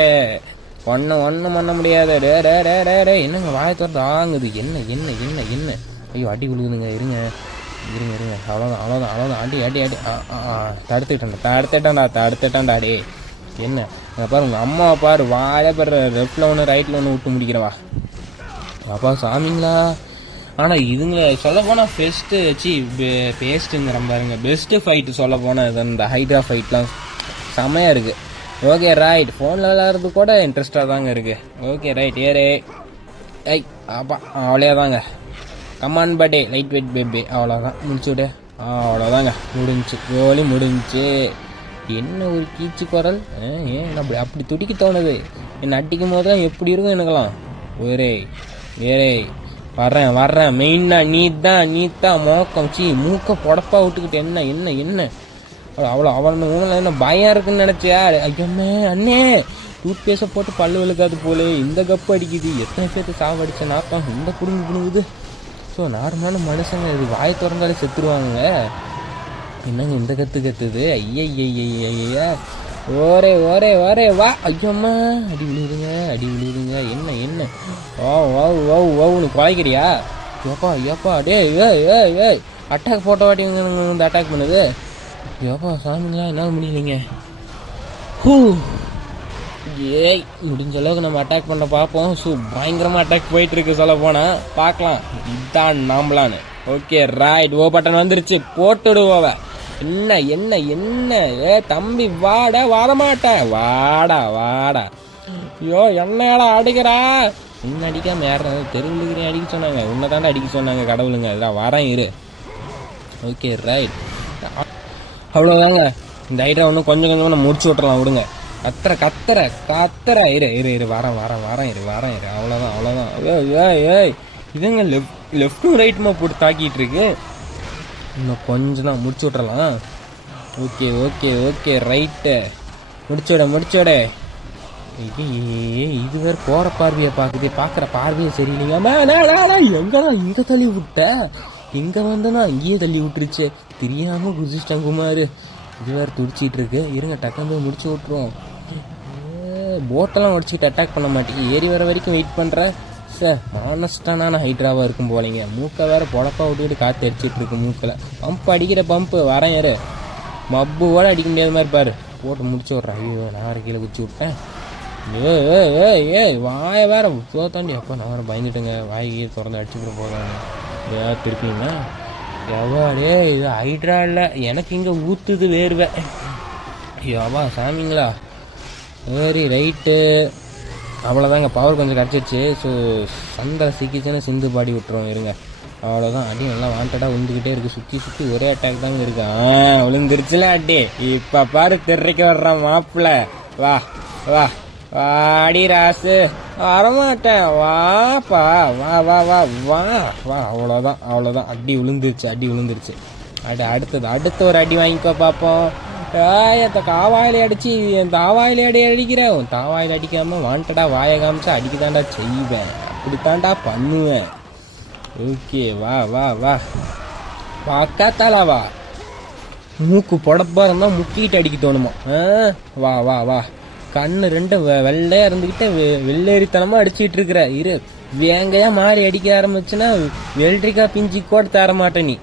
ஒன்றும் பண்ண முடியாது. டே என்னங்க வாயை திறந்து ஆங்குது. என்ன ஐயோ அடி விழுகுதுங்க. இருங்க அவ்வளோதான். அடி தடுத்துட்டான்டா. டே என்ன பாரு, உங்கள் அம்மாவை பாரு, வாழை பாரு, லெஃப்டில் ஒன்று ரைட்டில் ஒன்று விட்டு முடிக்கிறவா. அப்பா சாமிங்களா. ஆனால் இதுங்க சொல்ல போனால் பேஸ்ட்டுங்கிற பாருங்க, பெஸ்ட்டு ஃபைட்டு சொல்ல போனால் இந்த ஹைட்ரா ஃபைட்லாம் செம்மையாக இருக்குது. ஓகே ரைட், ஃபோனில் விளையாடுறது கூட இன்ட்ரெஸ்டாக தாங்க இருக்குது. ஓகே ரைட் ஏரே அப்பா அவ்வளோதாங்க. கமான் பட்டே லைட் வெயிட் பேபி. அவ்வளோதான் முடிச்சுவிடு. அவ்வளோதாங்க முடிஞ்சு. என்ன ஒரு கீச்சு குரல். ஏன் அப்படி துடிக்க தோணுது? என்ன அடிக்கும் போது தான் எப்படி இருக்கும் எனக்கெல்லாம். ஏரே வர்றேன் மெயின்னா நீ தான் மோக்கம் மூக்க பொடப்பா விட்டுக்கிட்டு என்ன அவ்வளோ அவனுக்கு என்ன பயம் இருக்குன்னு நினச்சியா? ஐயம்மே அண்ணே டூத் பேஸை போட்டு பல்லு விழுக்காது போலே. இந்த கப்பு அடிக்குது. எத்தனை பேர்த்து சாவடிச்ச நாக்கம் இந்த புடுங்குது. ஸோ நார்மலான மனுஷங்க இது வாய் திறந்தாலே செத்துருவாங்க. என்னங்க இந்த கத்துது? ஐயா ஓரே ஓரே ஓரே வா. ஐயம்மா அடி விழுதுங்க, அடி விழுதுங்க. என்ன என்ன ஓ ஓ ஓ ஓன்னு குலைக்கிறியா? ஏப்பா ஏப்பா டே ஏய் ஏய் ஏய் அட்டாக் போட்ட வாட்டி வந்து அட்டாக் பண்ணுது. ஏப்பா சாமிங்களா என்னால் முடியலைங்க. ஹூ ஏய் முடிஞ்ச அளவுக்கு நம்ம அட்டாக் பண்ண பார்ப்போம். பயங்கரமாக அட்டாக் போயிட்டு இருக்கு சொல்ல போனால். பார்க்கலாம் இதுதான் நாம்பலான்னு. ஓகே ரைட், ஓ பட்டன் வந்துருச்சு, போட்டுடுவோவ. என்ன என்ன என்ன ஏ தம்பி வாடா, வரமாட்டேன், வாடா வாடா. ஐயோ என்னடா அடிக்கிறா? இன்னும் அடிக்காம யாரும் தெருவுலுக்கிறேன் அடிக்க சொன்னாங்க. உன்னை தாண்டா அடிக்க சொன்னாங்க கடவுளுங்க. இதான் வரேன் இரு. ஓகே ரைட், அவ்வளோதாங்க. இந்த ஐட்டம் ஒன்றும் கொஞ்சம் கொஞ்சமாக நம்ம முடிச்சு விட்டுறலாம் விடுங்க. கத்துற கத்துற கத்துற இரு இரு இரு வரேன் வரேன் வரேன் இரு வரேன் இரு. அவ்வளோதான் அவ்வளோதான். ஏய் ஏய் இதுங்க லெஃப்ட்டும் ரைட்டுமா போட்டு தாக்கிட்டு இருக்கு. இன்னும் கொஞ்சம் தான் முடிச்சு விட்றலாம். ஓகே ஓகே ஓகே ரைட்டு, முடிச்சோட முடிச்சோட. இது வேறு போகிற பார்வையை பார்க்குது, பார்க்குற பார்வையை சரியில்லைங்க. எங்கடா இங்கே தள்ளி விட்ட? இங்கே வந்தனா இங்கேயே தள்ளி விட்டுருச்சு, தெரியாமல் குதிச்சிட்டான் குமார். இது வேறு துடிச்சிட்டு இருக்கு. இருங்க டக்குன்னு போய் முடிச்சு விட்ருவோம். போட்டெல்லாம் உடச்சிக்கிட்டு அட்டாக் பண்ண மாட்டேங்க. ஏறி வர வரைக்கும் வெயிட் பண்ணுறேன். சார் மானஸ்டான ஹைட்ராவாக இருக்கும் போலீங்க. மூக்கை வேறு பொழப்பா விட்டுக்கிட்டு காற்று அடிச்சிட்டு இருக்கு மூக்கில். பம்ப் அடிக்கிற பம்பு வரேன் யாரு மப்புவோட அடிக்க முடியாத மாதிரி பாரு. போட்டு முடிச்சு விட்றேன். ஐயோ நான் கீழே குச்சி விட்டேன். ஏய் வாயை வேற தாண்டி. அப்போ நான் வேறு பயந்துட்டுங்க. வாயை திறந்து அடிச்சுக்கிற போதாங்க ஏதாவது திருப்பிங்கன்னா. எவாடே இது ஹைட்ரா இல்லை, எனக்கு இங்கே ஊற்றுது வேர்வை. ஐயோவா சாமிங்களா. சரி ரைட்டு, அவ்வளோதாங்க. பவர் கொஞ்சம் கிடச்சிருச்சு. ஸோ சந்தை சிக்கிச்சுன்னா சிந்து பாடி விட்டுருவோம். இருங்க அவ்வளோதான். அடி நல்லா வாண்டடாக விழுந்துக்கிட்டே இருக்குது. சுற்றி சுற்றி ஒரே அட்டாக் தாங்க இருக்கு. விழுந்துருச்சுல அடி. இப்போ பாரு திரைக்கு வர்றான் மாப்பிள்ள. வா வா வாடி ராசு, வரமாட்டேன் வாப்பா, வா வா வா வா வா. அவ்வளோதான் அவ்வளோதான். அடி விழுந்துருச்சு அடி விழுந்துருச்சு. அடுத்தது அடுத்த ஒரு அடி வாங்கிக்கோ பார்ப்போம். என் காவாயிலே அடிச்சு என் தாவாயிலே அடிக்கிறேன். உன் தாவாயில் அடிக்காம வாண்டடா வாயை காமிச்சா அடிக்க தாண்டா செய்வேன், அப்படித்தாண்டா பண்ணுவேன். ஓகே வா வா வா பக்கத்தால வா. மூக்கு பொடப்பா இருந்தால் முக்கிட்டு அடிக்க தோணுமா? வா வா வா. கண்ணு ரெண்டும் வெள்ளையா இருந்துக்கிட்டே வெள்ளேரித்தனமா அடிச்சுட்டு இருக்கிற. இரு வேங்கையா மாறி அடிக்க ஆரம்பிச்சுன்னா வெள்ளரிக்கா பிஞ்சி கூட தர மாட்டேன் நீ.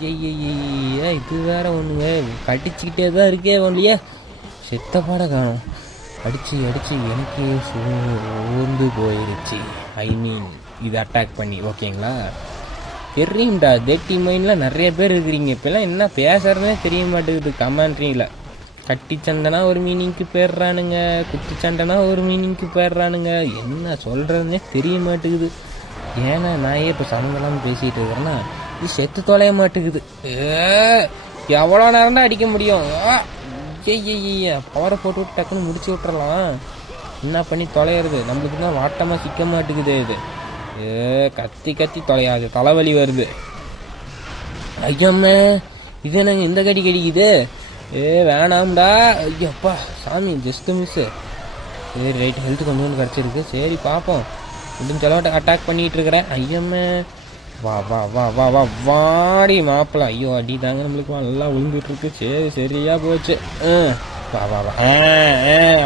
இது வேற ஒண்ணுங்க, கடிச்சுக்கிட்டே தான் இருக்கே ஒன்றியே. செத்தப்பாட காணும். அடிச்சு அடிச்சு எனக்கு சோர்ந்து போயிருச்சு. ஐ மீன் இது அட்டாக் பண்ணி. ஓகேங்களா, தெரியும்டா தேட்டி மைண்ட்ல நிறைய பேர் இருக்கிறீங்க. இப்பெல்லாம் என்ன பேசுறதுனே தெரிய மாட்டேங்குது. கமெண்ட்ரியில் கட்டி சண்டைனா ஒரு மீனிங்க்கு போயிடுறானுங்க, குத்தி சண்டைனா ஒரு மீனிங்க்கு போயிடுறானுங்க. என்ன சொல்கிறதுனே தெரிய மாட்டேங்குது. ஏன்னா நான் இப்போ சமங்களாமல் பேசிகிட்டு இருக்கிறேன்னா இது செத்து தொலைய மாட்டேங்குது. எவ்வளோ நேரம்தான் அடிக்க முடியும்? பவரை போட்டு விட்டு டக்குன்னு முடிச்சு விட்டுறலாம். என்ன பண்ணி தொலைகிறது? நம்மளுக்கு தான் வாட்டமாக சிக்க மாட்டேங்குது. இது கத்தி கத்தி தொலையாது, தலைவலி வருது. ஐயம்மா இது என்னங்க இந்த கடி கடிக்குது? வேணாம்டா. ஐயப்பா சாமி ஜஸ்ட்டு மிஸ்ஸு. சரி ரைட், ஹெல்த்து கொஞ்சம் கிடச்சிருக்கு. சரி பார்ப்போம். முடிஞ்ச அளவு அட்டாக் பண்ணிகிட்டு இருக்கிறேன். ஐயம்மா வா வா வா வா வா வாடி மாப்பிள்ள. ஐயோ அடி தாங்க நம்மளுக்கு நல்லா விழுந்துட்டுருக்கு. சரி சரியா போச்சு. வா வா வா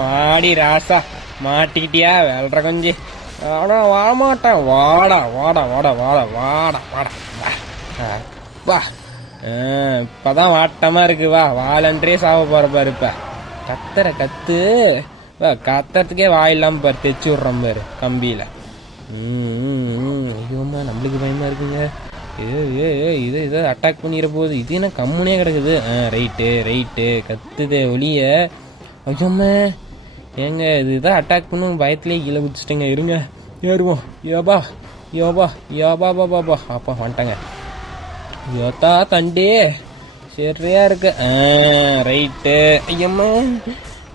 வாடி ராசா. மாட்டிக்கிட்டியா வேல்ற கொஞ்சி? ஆனால் வரமாட்டேன். வாடா வாடா வாடா வாடா வாடா வாடா வா. இப்பதான் வாட்டமா இருக்கு. வா வாலன்றே சாவ போற பாரு. இப்ப கத்துற கத்து. கத்துறதுக்கே வாயில்லாம பாரு தைச்சு விட்றோம் பாரு கம்பியில. ஐயோம்மா நம்மளுக்கு பயமா இருக்குங்க. இது இதை அட்டாக் பண்ணிட போகுது. இது என்ன கம்முனே கிடக்குது. ரைட்டு ரைட்டு கத்துதே ஒளிய. ஐயோம்மா ஏங்க இதுதான் அட்டாக் பண்ணும் பயத்திலே கீழே குதிச்சிட்டேங்க. இருங்க ஏறுவோம். யோபா யோபா யோபா பாபா பா. அப்பா வந்துட்டாங்க. யோத்தா தண்டே சரியா இருக்கு. ரைட்டு. ஐயம்மா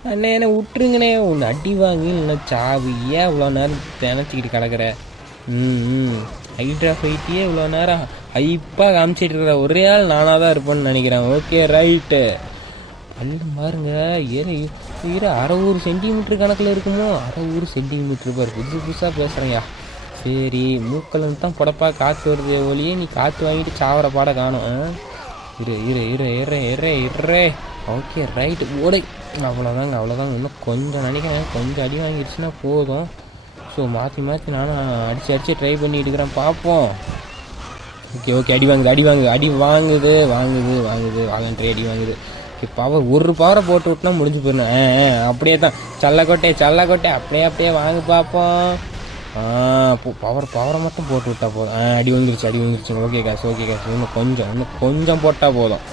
அண்ணே என்ன விட்டுருங்கண்ணே. ஒன்று அடி வாங்கி இல்லை சாவு. ஏன் இவ்வளோ நேரம் தினச்சிக்கிட்டு கிடக்குற? ஹைட்ரா ஃபைட்டியே இவ்வளோ நேரம் ஹைப்பாக காமிச்சிட்டு இருக்கிற ஒரே ஆள் நானாக தான் இருப்பேன்னு நினைக்கிறேன். Okay right. அல்ல பாருங்க ஏற 60 சென்டிமீட்டர் கணக்கில் இருக்குமோ. 60 சென்டிமீட்டர் பாரு. புதுசாக பேசுகிறேன்யா. சரி மூக்கலன்னு தான் புடப்பா காற்று வருது ஒளியே. நீ காற்று வாங்கிட்டு சாவர பாட காணும். இரு இரு இரு இரு இரு இரு ஓகே ரைட்டு ஓடை. அவ்வளோதாங்க. இன்னும் கொஞ்சம் நினைக்கிறேன், கொஞ்சம் அடி வாங்கிடுச்சுன்னா போதும். ஸோ மாற்றி நானும் அடித்து ட்ரை பண்ணிட்டு இருக்கிறேன், பார்ப்போம். ஓகே அடி வாங்குது வாங்கன்றே அடி வாங்குது. ஓகே பவர் ஒரு பவரை போட்டு விட்டுனா முடிஞ்சு போயிருந்தேன். அப்படியே தான் சல்லக்கோட்டை அப்படியே வாங்க பார்ப்போம். பவரை மட்டும் போட்டு விட்டா போதும். அடி வந்துருச்சு. ஓகே காசு இன்னும் கொஞ்சம் போட்டால் போதும்.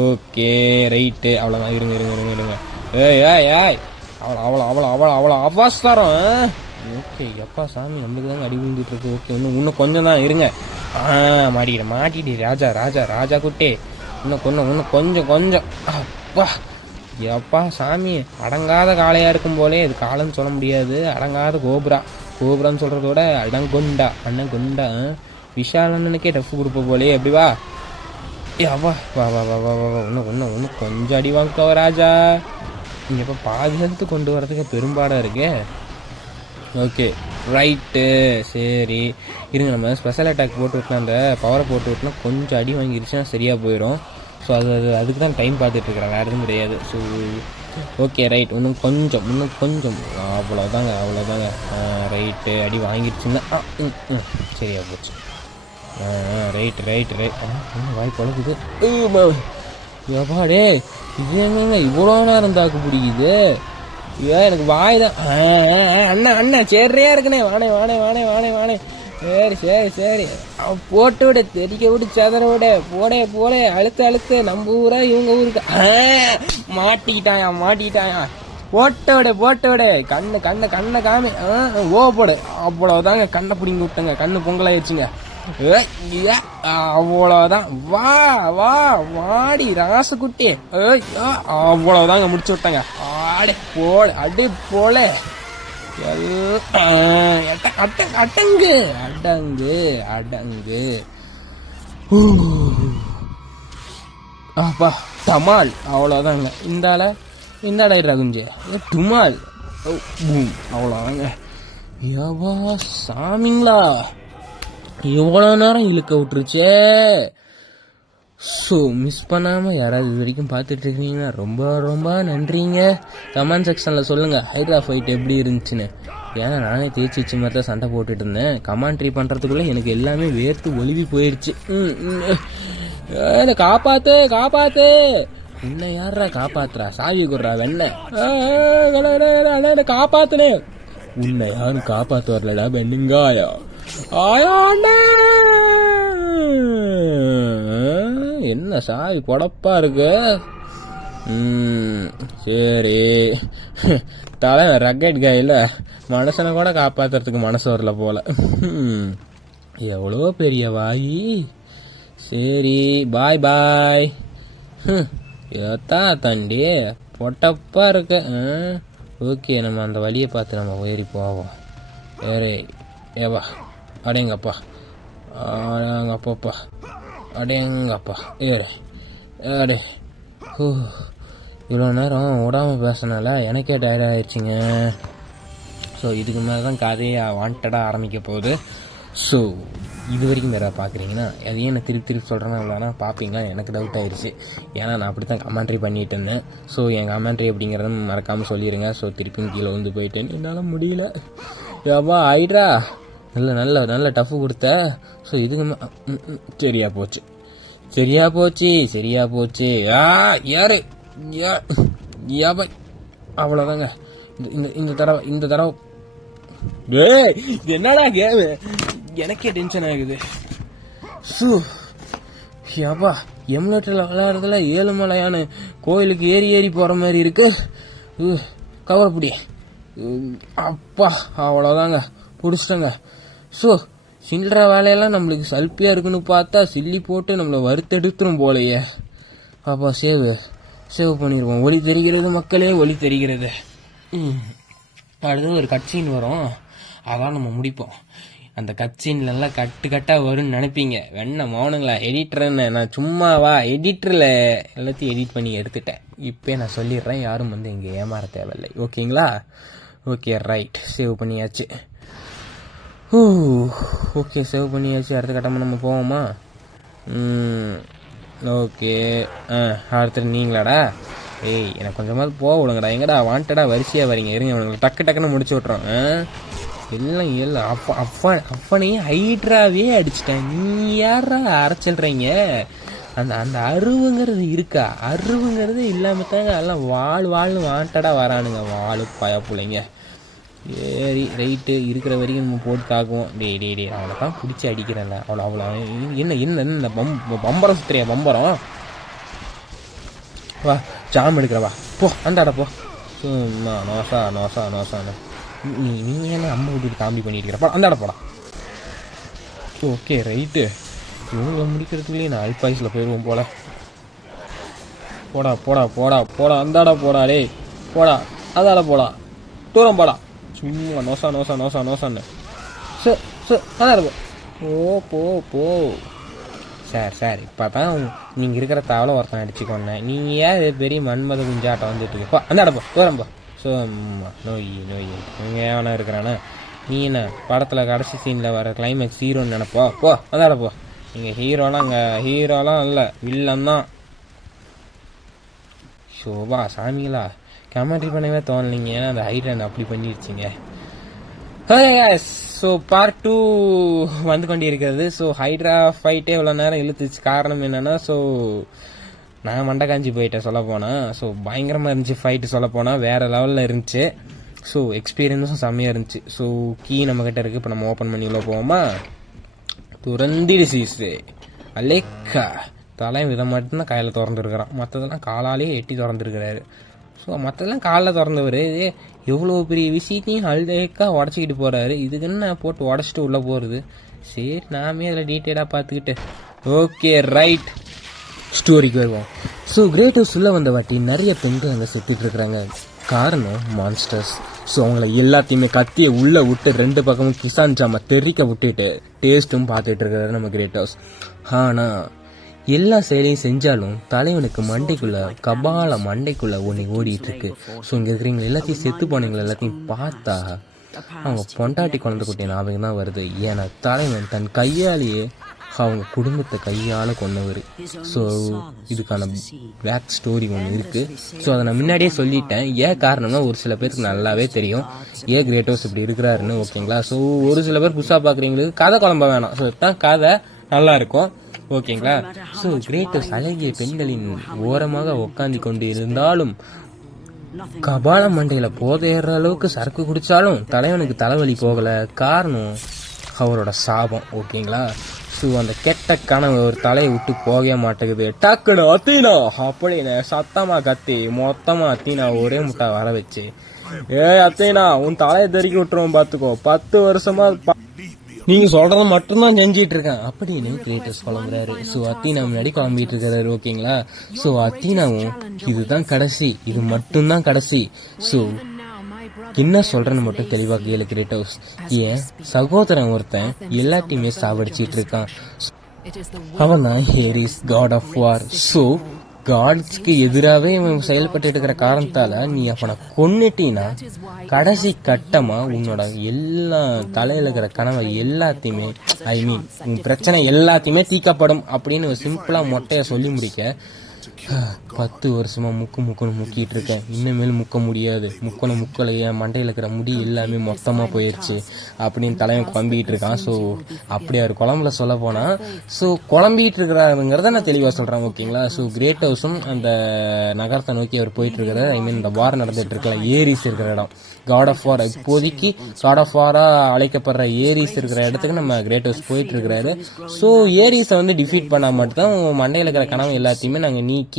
Okay right. அவ்வளோதான். இருங்க. ஏய் அவ்வளோ அவசரம். ஓகே எப்பா சாமி, நம்மளுக்கு தாங்க அடி விழுந்துட்டு இருக்கு. ஓகே இன்னும் கொஞ்சம் தான் இருங்க. மாட்டிடு ராஜா குட்டே. இன்னும் கொஞ்சம். அப்பா எப்பா சாமி, அடங்காத காளையாக இருக்கும் போலே. இது காலன்னு சொல்ல முடியாது, அடங்காத கோபுரான்னு சொல்கிறத விட அண்ணன் குண்டா விஷால் அண்ணனுக்கே டஃப் கொடுப்ப போலே. அப்படி வா வா இன்னும் கொஞ்சம் அடி வாங்கிக்கோ ராஜா. இங்கே இப்போ பாதி ஹெல்த்து கொண்டு வரதுக்கு பெரும்பாடாக இருக்கு. ஓகே ரைட்டு சரி இருங்க, நம்ம ஸ்பெஷல் அட்டாக் போட்டு விட்டோம், அந்த பவரை போட்டு விட்டோம்னா கொஞ்சம் அடி வாங்கிருச்சுன்னா சரியாக போயிடும். ஸோ அதுக்கு தான் டைம் பார்த்துட்ருக்குறேன், வேறு எதுவும் கிடையாது. So okay right. இன்னும் கொஞ்சம் அவ்வளோதாங்க. ரைட்டு அடி வாங்கிடுச்சுன்னா சரியாக போச்சு. ரைட். வாய் பழகுது. எப்பாடே இது எங்கங்க இவ்வளோ நேரம் தாக்கு பிடிக்குது? எனக்கு வாய் தான். அண்ணா சரியா இருக்குண்ணே. வானே. சரி போட்டு விட, தெறிக்க விடு, சதற விட, போடே அழுத்து. நம்ம ஊரா இவங்க ஊருக்கு மாட்டிக்கிட்டாயா. போட்டு விட. கண்ணை காமி. போடு. அவ்வளவுதாங்க. கண்ணை பிடிங்கி விட்டங்க. கண்ணு பொங்கலாயிருச்சுங்க. அவ்வளவுதான். வாடி ராசுக்குட்டி. அவ்வளவுதாங்க, முடிச்சு விட்டாங்க. அடி போல அடங்கு. அப்பா டமால். அவ்வளோதாங்க. இந்தாடா ரகுஞ்சே டுமால். அவ்வளோதாங்க. ஏவா சாமிங்களா, எவ்வளோ நேரம் இழுக்க விட்டுருச்சே. ஸோ மிஸ் பண்ணாமல் யாராவது இது வரைக்கும் பார்த்துட்டு இருக்கீங்கன்னா ரொம்ப நன்றிங்க. கமெண்ட் செக்ஷனில் சொல்லுங்கள் ஹைட்ரா ஃபைட் எப்படி இருந்துச்சுன்னு. ஏன்னா நானே தேய்ச்சி வச்ச மாதிரி தான் சண்டை போட்டுட்டு இருந்தேன். கமெண்ட்ரி பண்ணுறதுக்குள்ளே எனக்கு எல்லாமே வேர்த்து ஒழுவி போயிடுச்சு. காப்பாத்து. உன்னை யாரா காப்பாத்துறா? சாவி குடுறா வெண்ண. காப்பாத்துனே. உன்னை யாரும் காப்பாற்ற வரலடா பெண்ணுங்காயா. என்ன சாவி பொடப்பா இருக்கு. சரி தலை ரக்கெட் கையில் மனுஷனை கூட காப்பாத்துறதுக்கு மனசு வரல போல. எவ்வளோ பெரிய வாயி. சரி பாய். ஏத்தா தண்டி பொட்டப்பா இருக்கு. ஓகே நம்ம அந்த வழியை பார்த்து நம்ம ஏறி போவோம். வேறே ஏவா அடேங்கப்பா ஏறு. இவ்வளோ நேரம் விடாமல் பேசினால எனக்கே டயர்ட் ஆயிடுச்சுங்க. ஸோ இதுக்கு மேலே தான் கதையை வாண்டடாக ஆரம்பிக்க போகுது. ஸோ இது வரைக்கும் வேறு பார்க்குறீங்கன்னா அதையும் நான் திருப்பி சொல்கிறேன்னா இல்லைனா பார்ப்பீங்களா? எனக்கு டவுட் ஆயிடுச்சு. ஏன்னா நான் அப்படி தான் கமெண்ட்ரி பண்ணிட்டு இருந்தேன். ஸோ என் கமெண்ட்ரி அப்படிங்கிறத மறக்காமல் சொல்லிடுங்க. ஸோ திருப்பியும் கீழே வந்து போயிட்டேன், என்னால் முடியல. ஏவா ஆயிட்ரா நல்ல டஃப்பு கொடுத்த. ஸோ இதுக்கு சரியா போச்சு. யாரு அவ்வளோதாங்க. இந்த தடவை என்னடா கேமு, எனக்கே டென்ஷன் ஆகுது. ஷூப்பா எம்லெட்டில் விளையாடுறதுல ஏழுமலையான கோயிலுக்கு ஏறி போகிற மாதிரி இருக்கு. கவலைப்படி. அப்பா அவ்வளோதாங்க, பிடிச்சிட்டங்க. ஸோ சில்லற வேலையெல்லாம் நம்மளுக்கு சல்பியாக இருக்குன்னு பார்த்தா சில்லி போட்டு நம்மளை வறுத்தெடுத்துரும் போலையே. அப்பா சேவ் பண்ணிடுவோம். ஒளி தெரிகிறது மக்களே, ஒளி தெரிகிறது. அடுத்து ஒரு கட்சின் வரும், அதான் நம்ம முடிப்போம். அந்த கட்சின்லாம் கட்டாக வரும்னு நினைப்பீங்க. வெண்ண மௌனங்களா எடிட்டர்ன்னு நான் சும்மாவா எடிட்டரில் எல்லாத்தையும் எடிட் பண்ணி எடுத்துட்டேன். இப்போ நான் சொல்லிடுறேன், யாரும் வந்து இங்கே ஏமாற தேவையில்லை. ஓகேங்களா? ஓகே ரைட், சேவ் பண்ணியாச்சு. ஓகே சேவ் பண்ணியாச்சு. அடுத்த கட்டமாக நம்ம போவோமா? ஓகே அடுத்து நீங்களாடா? ஏய் எனக்கு கொஞ்சமாவது போக விடுங்கடா. எங்கடா வாண்டடா வரிசையாக வரீங்க, இருங்க உங்களுக்கு டக்குன்னு முடிச்சு விட்றோம். எல்லாம் அப்பனையும் ஹைட்ராவே அடிச்சிட்டேன். நீ யாரா அரைச்சிடுறீங்க? அந்த அருவுங்கிறது இருக்கா? அருவுங்கிறது இல்லாமல் தாங்க எல்லாம் வாழ்னு வாண்டடாக வரானுங்க. பயப்புள்ளைங்க. சரி ரைட்டு, இருக்கிற வரைக்கும் நம்ம போட்டு தாக்குவோம். டே அவனை தான் பிடிச்சி அடிக்கிறேன்ல. அவ்வளோ என்ன இந்த பம்பரம் சுத்துறியா? பம்பரம் வா, ஜாம் எடுக்கிறவா போ, அந்தாட போ. நோசான்னு நீ என்ன அம்மா விட்டுட்டு காமெடி பண்ணிட்டு இருக்கிறப்பா, அந்தாட போடா. ஓகே ரைட்டு, இவங்களை முடிக்கிறதுக்குள்ளேயே நான் அல்பாயுஸில் போயிடுவோம் போல. போடா அந்தாடா போடா. டேய் போடா, அந்தாட போடா, தூரம் போடா. சும்மா நோசான்னு அந்தாட போ. சார் இப்போ தான் நீங்கள் இருக்கிற தாவலை ஒருத்தன் அடிச்சுக்கோண்ணே. நீங்கள் ஏன் பெரிய மன்மத குஞ்சாட்டம் வந்துட்டு இருக்கோ? அந்தாட போ, தூரம் போ. ஸோ நோய் இங்கே ஏவனா இருக்கிறானா? நீ என்ன படத்தில் கடைசி சீனில் வர கிளைமேக்ஸ் ஹீரோன்னு நினைப்போ? போ அதாட போ. நீங்கள் ஹீரோலாம் இல்லை, வில்லன் தான். ஷோபா சாமிங்களா, கமெண்ட்ரி பண்ணவே தோணலைங்க. ஏன்னா அந்த ஹைட்ரன் அப்படி பண்ணிடுச்சிங்க. ஸோ பார்ட் 2 வந்து கொண்டு இருக்கிறது. ஸோ ஹைட்ரா ஃபைட்டே இவ்வளோ நேரம் இழுத்துச்சு. காரணம் என்னென்னா, ஸோ நான் மண்டை காஞ்சி போயிட்டேன் சொல்ல போனால். ஸோ பயங்கரமாக இருந்துச்சு ஃபைட்டு, சொல்ல போனால் வேறு லெவலில் இருந்துச்சு. ஸோ எக்ஸ்பீரியன்ஸும் செம்மையாக இருந்துச்சு. ஸோ கீ நம்மக்கிட்ட இருக்குது. இப்போ நம்ம ஓப்பன் பண்ணி உள்ள போவோமா? துறந்திடு சீஸு அலேக்கா. தலையும் இதை மட்டும்தான் கையில் திறந்துருக்கிறான், மற்றதெல்லாம் காலாலேயே எட்டி திறந்துருக்கிறாரு. ஸோ மற்றதெல்லாம் காலில் திறந்தவர் எவ்வளோ பெரிய விஷயத்தையும் அல்லேக்கா உடச்சிக்கிட்டு போகிறாரு. இதுக்குன்னு நான் போட்டு உடச்சிட்டு உள்ளே போகிறது. சரி நாமே அதில் டீட்டெயிலாக பார்த்துக்கிட்டு ஓகே ரைட் ஸ்டோரிக்கு வருவோம். ஸோ கிரேட் ஹவுஸ் உள்ள வந்த வாட்டி நிறைய பெண்கள் அங்கே செத்துட்டு இருக்கிறாங்க. காரணம் மான்ஸ்டர்ஸ். ஸோ அவங்கள எல்லாத்தையுமே கத்தியை உள்ளே விட்டு 2 பக்கமும் கிசான் ஜாமா தெறிக்க விட்டுட்டு டேஸ்ட்டும் பார்த்துட்டு இருக்கிறாரு நம்ம கிரேட் ஹவுஸ். ஆனால் எல்லா செயலையும் செஞ்சாலும் தலைவனுக்கு மண்டைக்குள்ள ஒன்று ஓடிட்டு இருக்கு. ஸோ இங்கே இருக்கிறவங்க எல்லாத்தையும் செத்து போனவங்களை எல்லாத்தையும் பார்த்தா அவங்க பொண்டாட்டி குழந்தை குட்டிய ஞாபகம் தான் வருது. ஏன்னா தலைவன் தன் கையாலேயே அவங்க குடும்பத்தை கையால் கொண்டவர். ஸோ இதுக்கான பேக் ஸ்டோரி ஒன்று இருக்குது. ஸோ அதை நான் முன்னாடியே சொல்லிட்டேன். ஏன் காரணம்னா ஒரு சில பேருக்கு நல்லாவே தெரியும் ஏன் கிரேட் ஹவுஸ் இப்படி இருக்கிறாருன்னு. ஓகேங்களா? ஸோ ஒரு சில பேர் புதுசாக பார்க்குறீங்களுக்கு கதை குழம்ப வேணாம். ஸோ தான் கதை நல்லா இருக்கும். ஓகேங்களா? ஸோ கிரேட் ஹவுஸ் அழகிய பெண்களின் ஓரமாக உட்காந்து கொண்டு இருந்தாலும் கபால மண்டையில போதையிற அளவுக்கு சரக்கு குடிச்சாலும் தலைவனுக்கு தலைவலி போகல. காரணம் அவரோட சாபம். ஓகேங்களா? ஸோ அந்த கெட்ட கனவு ஒரு தலையை விட்டு போகவே மாட்டேங்குது. டக்குனு அத்தீனா அப்படின்னு சத்தமா கத்தி மொத்தமா அத்தீனா ஒரே முட்டா வர வச்சு, அத்தீனா உன் தலையை தெறிக்கி விட்டுருவோம் பார்த்துக்கோ, 10 வருஷமா நீங்க சொல்றத மட்டும்தான் செஞ்சிட்டு இருக்கேன் அப்படின்னு கிரேட்டஸ் குழம்புறாரு. ஸோ அத்தீனா முன்னாடி குழம்பிட்டு இருக்காரு. ஓகேங்களா? ஸோ அத்தீனாவும் இதுதான் கடைசி, இது மட்டும்தான் கடைசி. ஸோ என்ன சொல்றேன்னு மட்டும் தெளிவா கேளு கிரேட் ஹவுஸ். ஏன் சகோதரன் ஒருத்தன் எல்லாத்தையுமே சாவடிச்சிட்டு இருக்கான். அவன் தான் Ares, god of war. So காட்ஸ்க்கு எதிராகவே இவன் செயல்பட்டு இருக்கிற காரணத்தால நீ அவனை கொன்னுட்டீன்னா கடைசி கட்டமா உன்னோட எல்லா தலையில இருக்கிற கனவை எல்லாத்தையுமே உன் பிரச்சனை எல்லாத்தையுமே தீக்கப்படும் அப்படின்னு சிம்பிளா மொட்டையா சொல்லி முடிக்க 10 வருஷமா முக்குன்னு முக்கிட்டு இருக்கேன். இனிமேல் முக்க முடியாது, முக்கலையே மண்டையில் இருக்கிற முடி எல்லாமே மொத்தமாக போயிடுச்சு அப்படின்னு தலைவன் குழம்பிக்கிட்டு இருக்கான். ஸோ அப்படி அவர் குழம்புல சொல்ல போனா ஸோ குழம்பிட்டு இருக்கிறாருங்கிறத நான் தெளிவாக சொல்கிறேன். ஓகேங்களா? ஸோ கிரேட் ஹவுஸும் அந்த நகரத்தை நோக்கி அவர் போயிட்டு இருக்கிறார். இந்த வார் நடந்துட்டு இருக்கல ஏரிஸ் இருக்கிற இடம், காட் ஆஃப் வார், இப்போதைக்கு காட் ஆஃப் வாரா அழைக்கப்படுற ஏரிஸ் இருக்கிற இடத்துக்கு நம்ம கிரேட் ஹவுஸ் போயிட்டு இருக்கிறாரு. ஸோ ஏரிஸை டிஃபீட் பண்ணா மட்டும்தான் மண்டையில் இருக்கிற கனவு எல்லாத்தையுமே நாங்கள் நீக்கி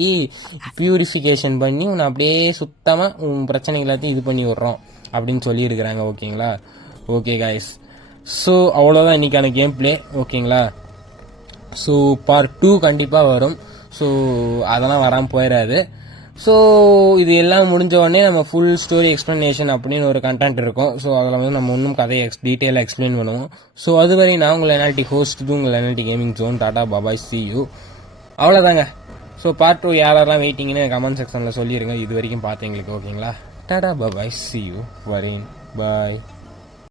பியூரிஃபிகேஷன் பண்ணி உன்னை அப்படியே சுத்தமாக உன் பிரச்சனை எல்லாத்தையும் இது பண்ணி விட்றோம் அப்படின்னு சொல்லியிருக்கிறாங்க. ஓகேங்களா? ஓகே காய்ஸ், ஸோ அவ்வளோதான் இன்னைக்கான கேம் பிளே. ஓகேங்களா? ஸோ பார்ட் 2 கண்டிப்பாக வரும். ஸோ அதெல்லாம் வராமல் போயிடாது. ஸோ இது எல்லாம் முடிஞ்ச உடனே நம்ம ஃபுல் ஸ்டோரி எக்ஸ்பிளனேஷன் அப்படின்னு ஒரு கண்டென்ட் இருக்கும். ஸோ அதில் நம்ம இன்னும் கதையை டீட்டெயிலாக எக்ஸ்பிளைன் பண்ணுவோம். ஸோ அதுவரை நான் உங்கள் என்எல்டி ஹோஸ்ட், உங்கள் NLD gaming zone. Tata bye bye, see you. அவ்வளோதாங்க. ஸோ பார்ட் 2 யாரெல்லாம் வெயிட்டிங்னு கமெண்ட் செக்ஷனில் சொல்லிடுங்க இது வரைக்கும் பார்த்தீங்களுக்கு. ஓகேங்களா? டாடா பாபாய், சி யூ, வரேன், பாய்.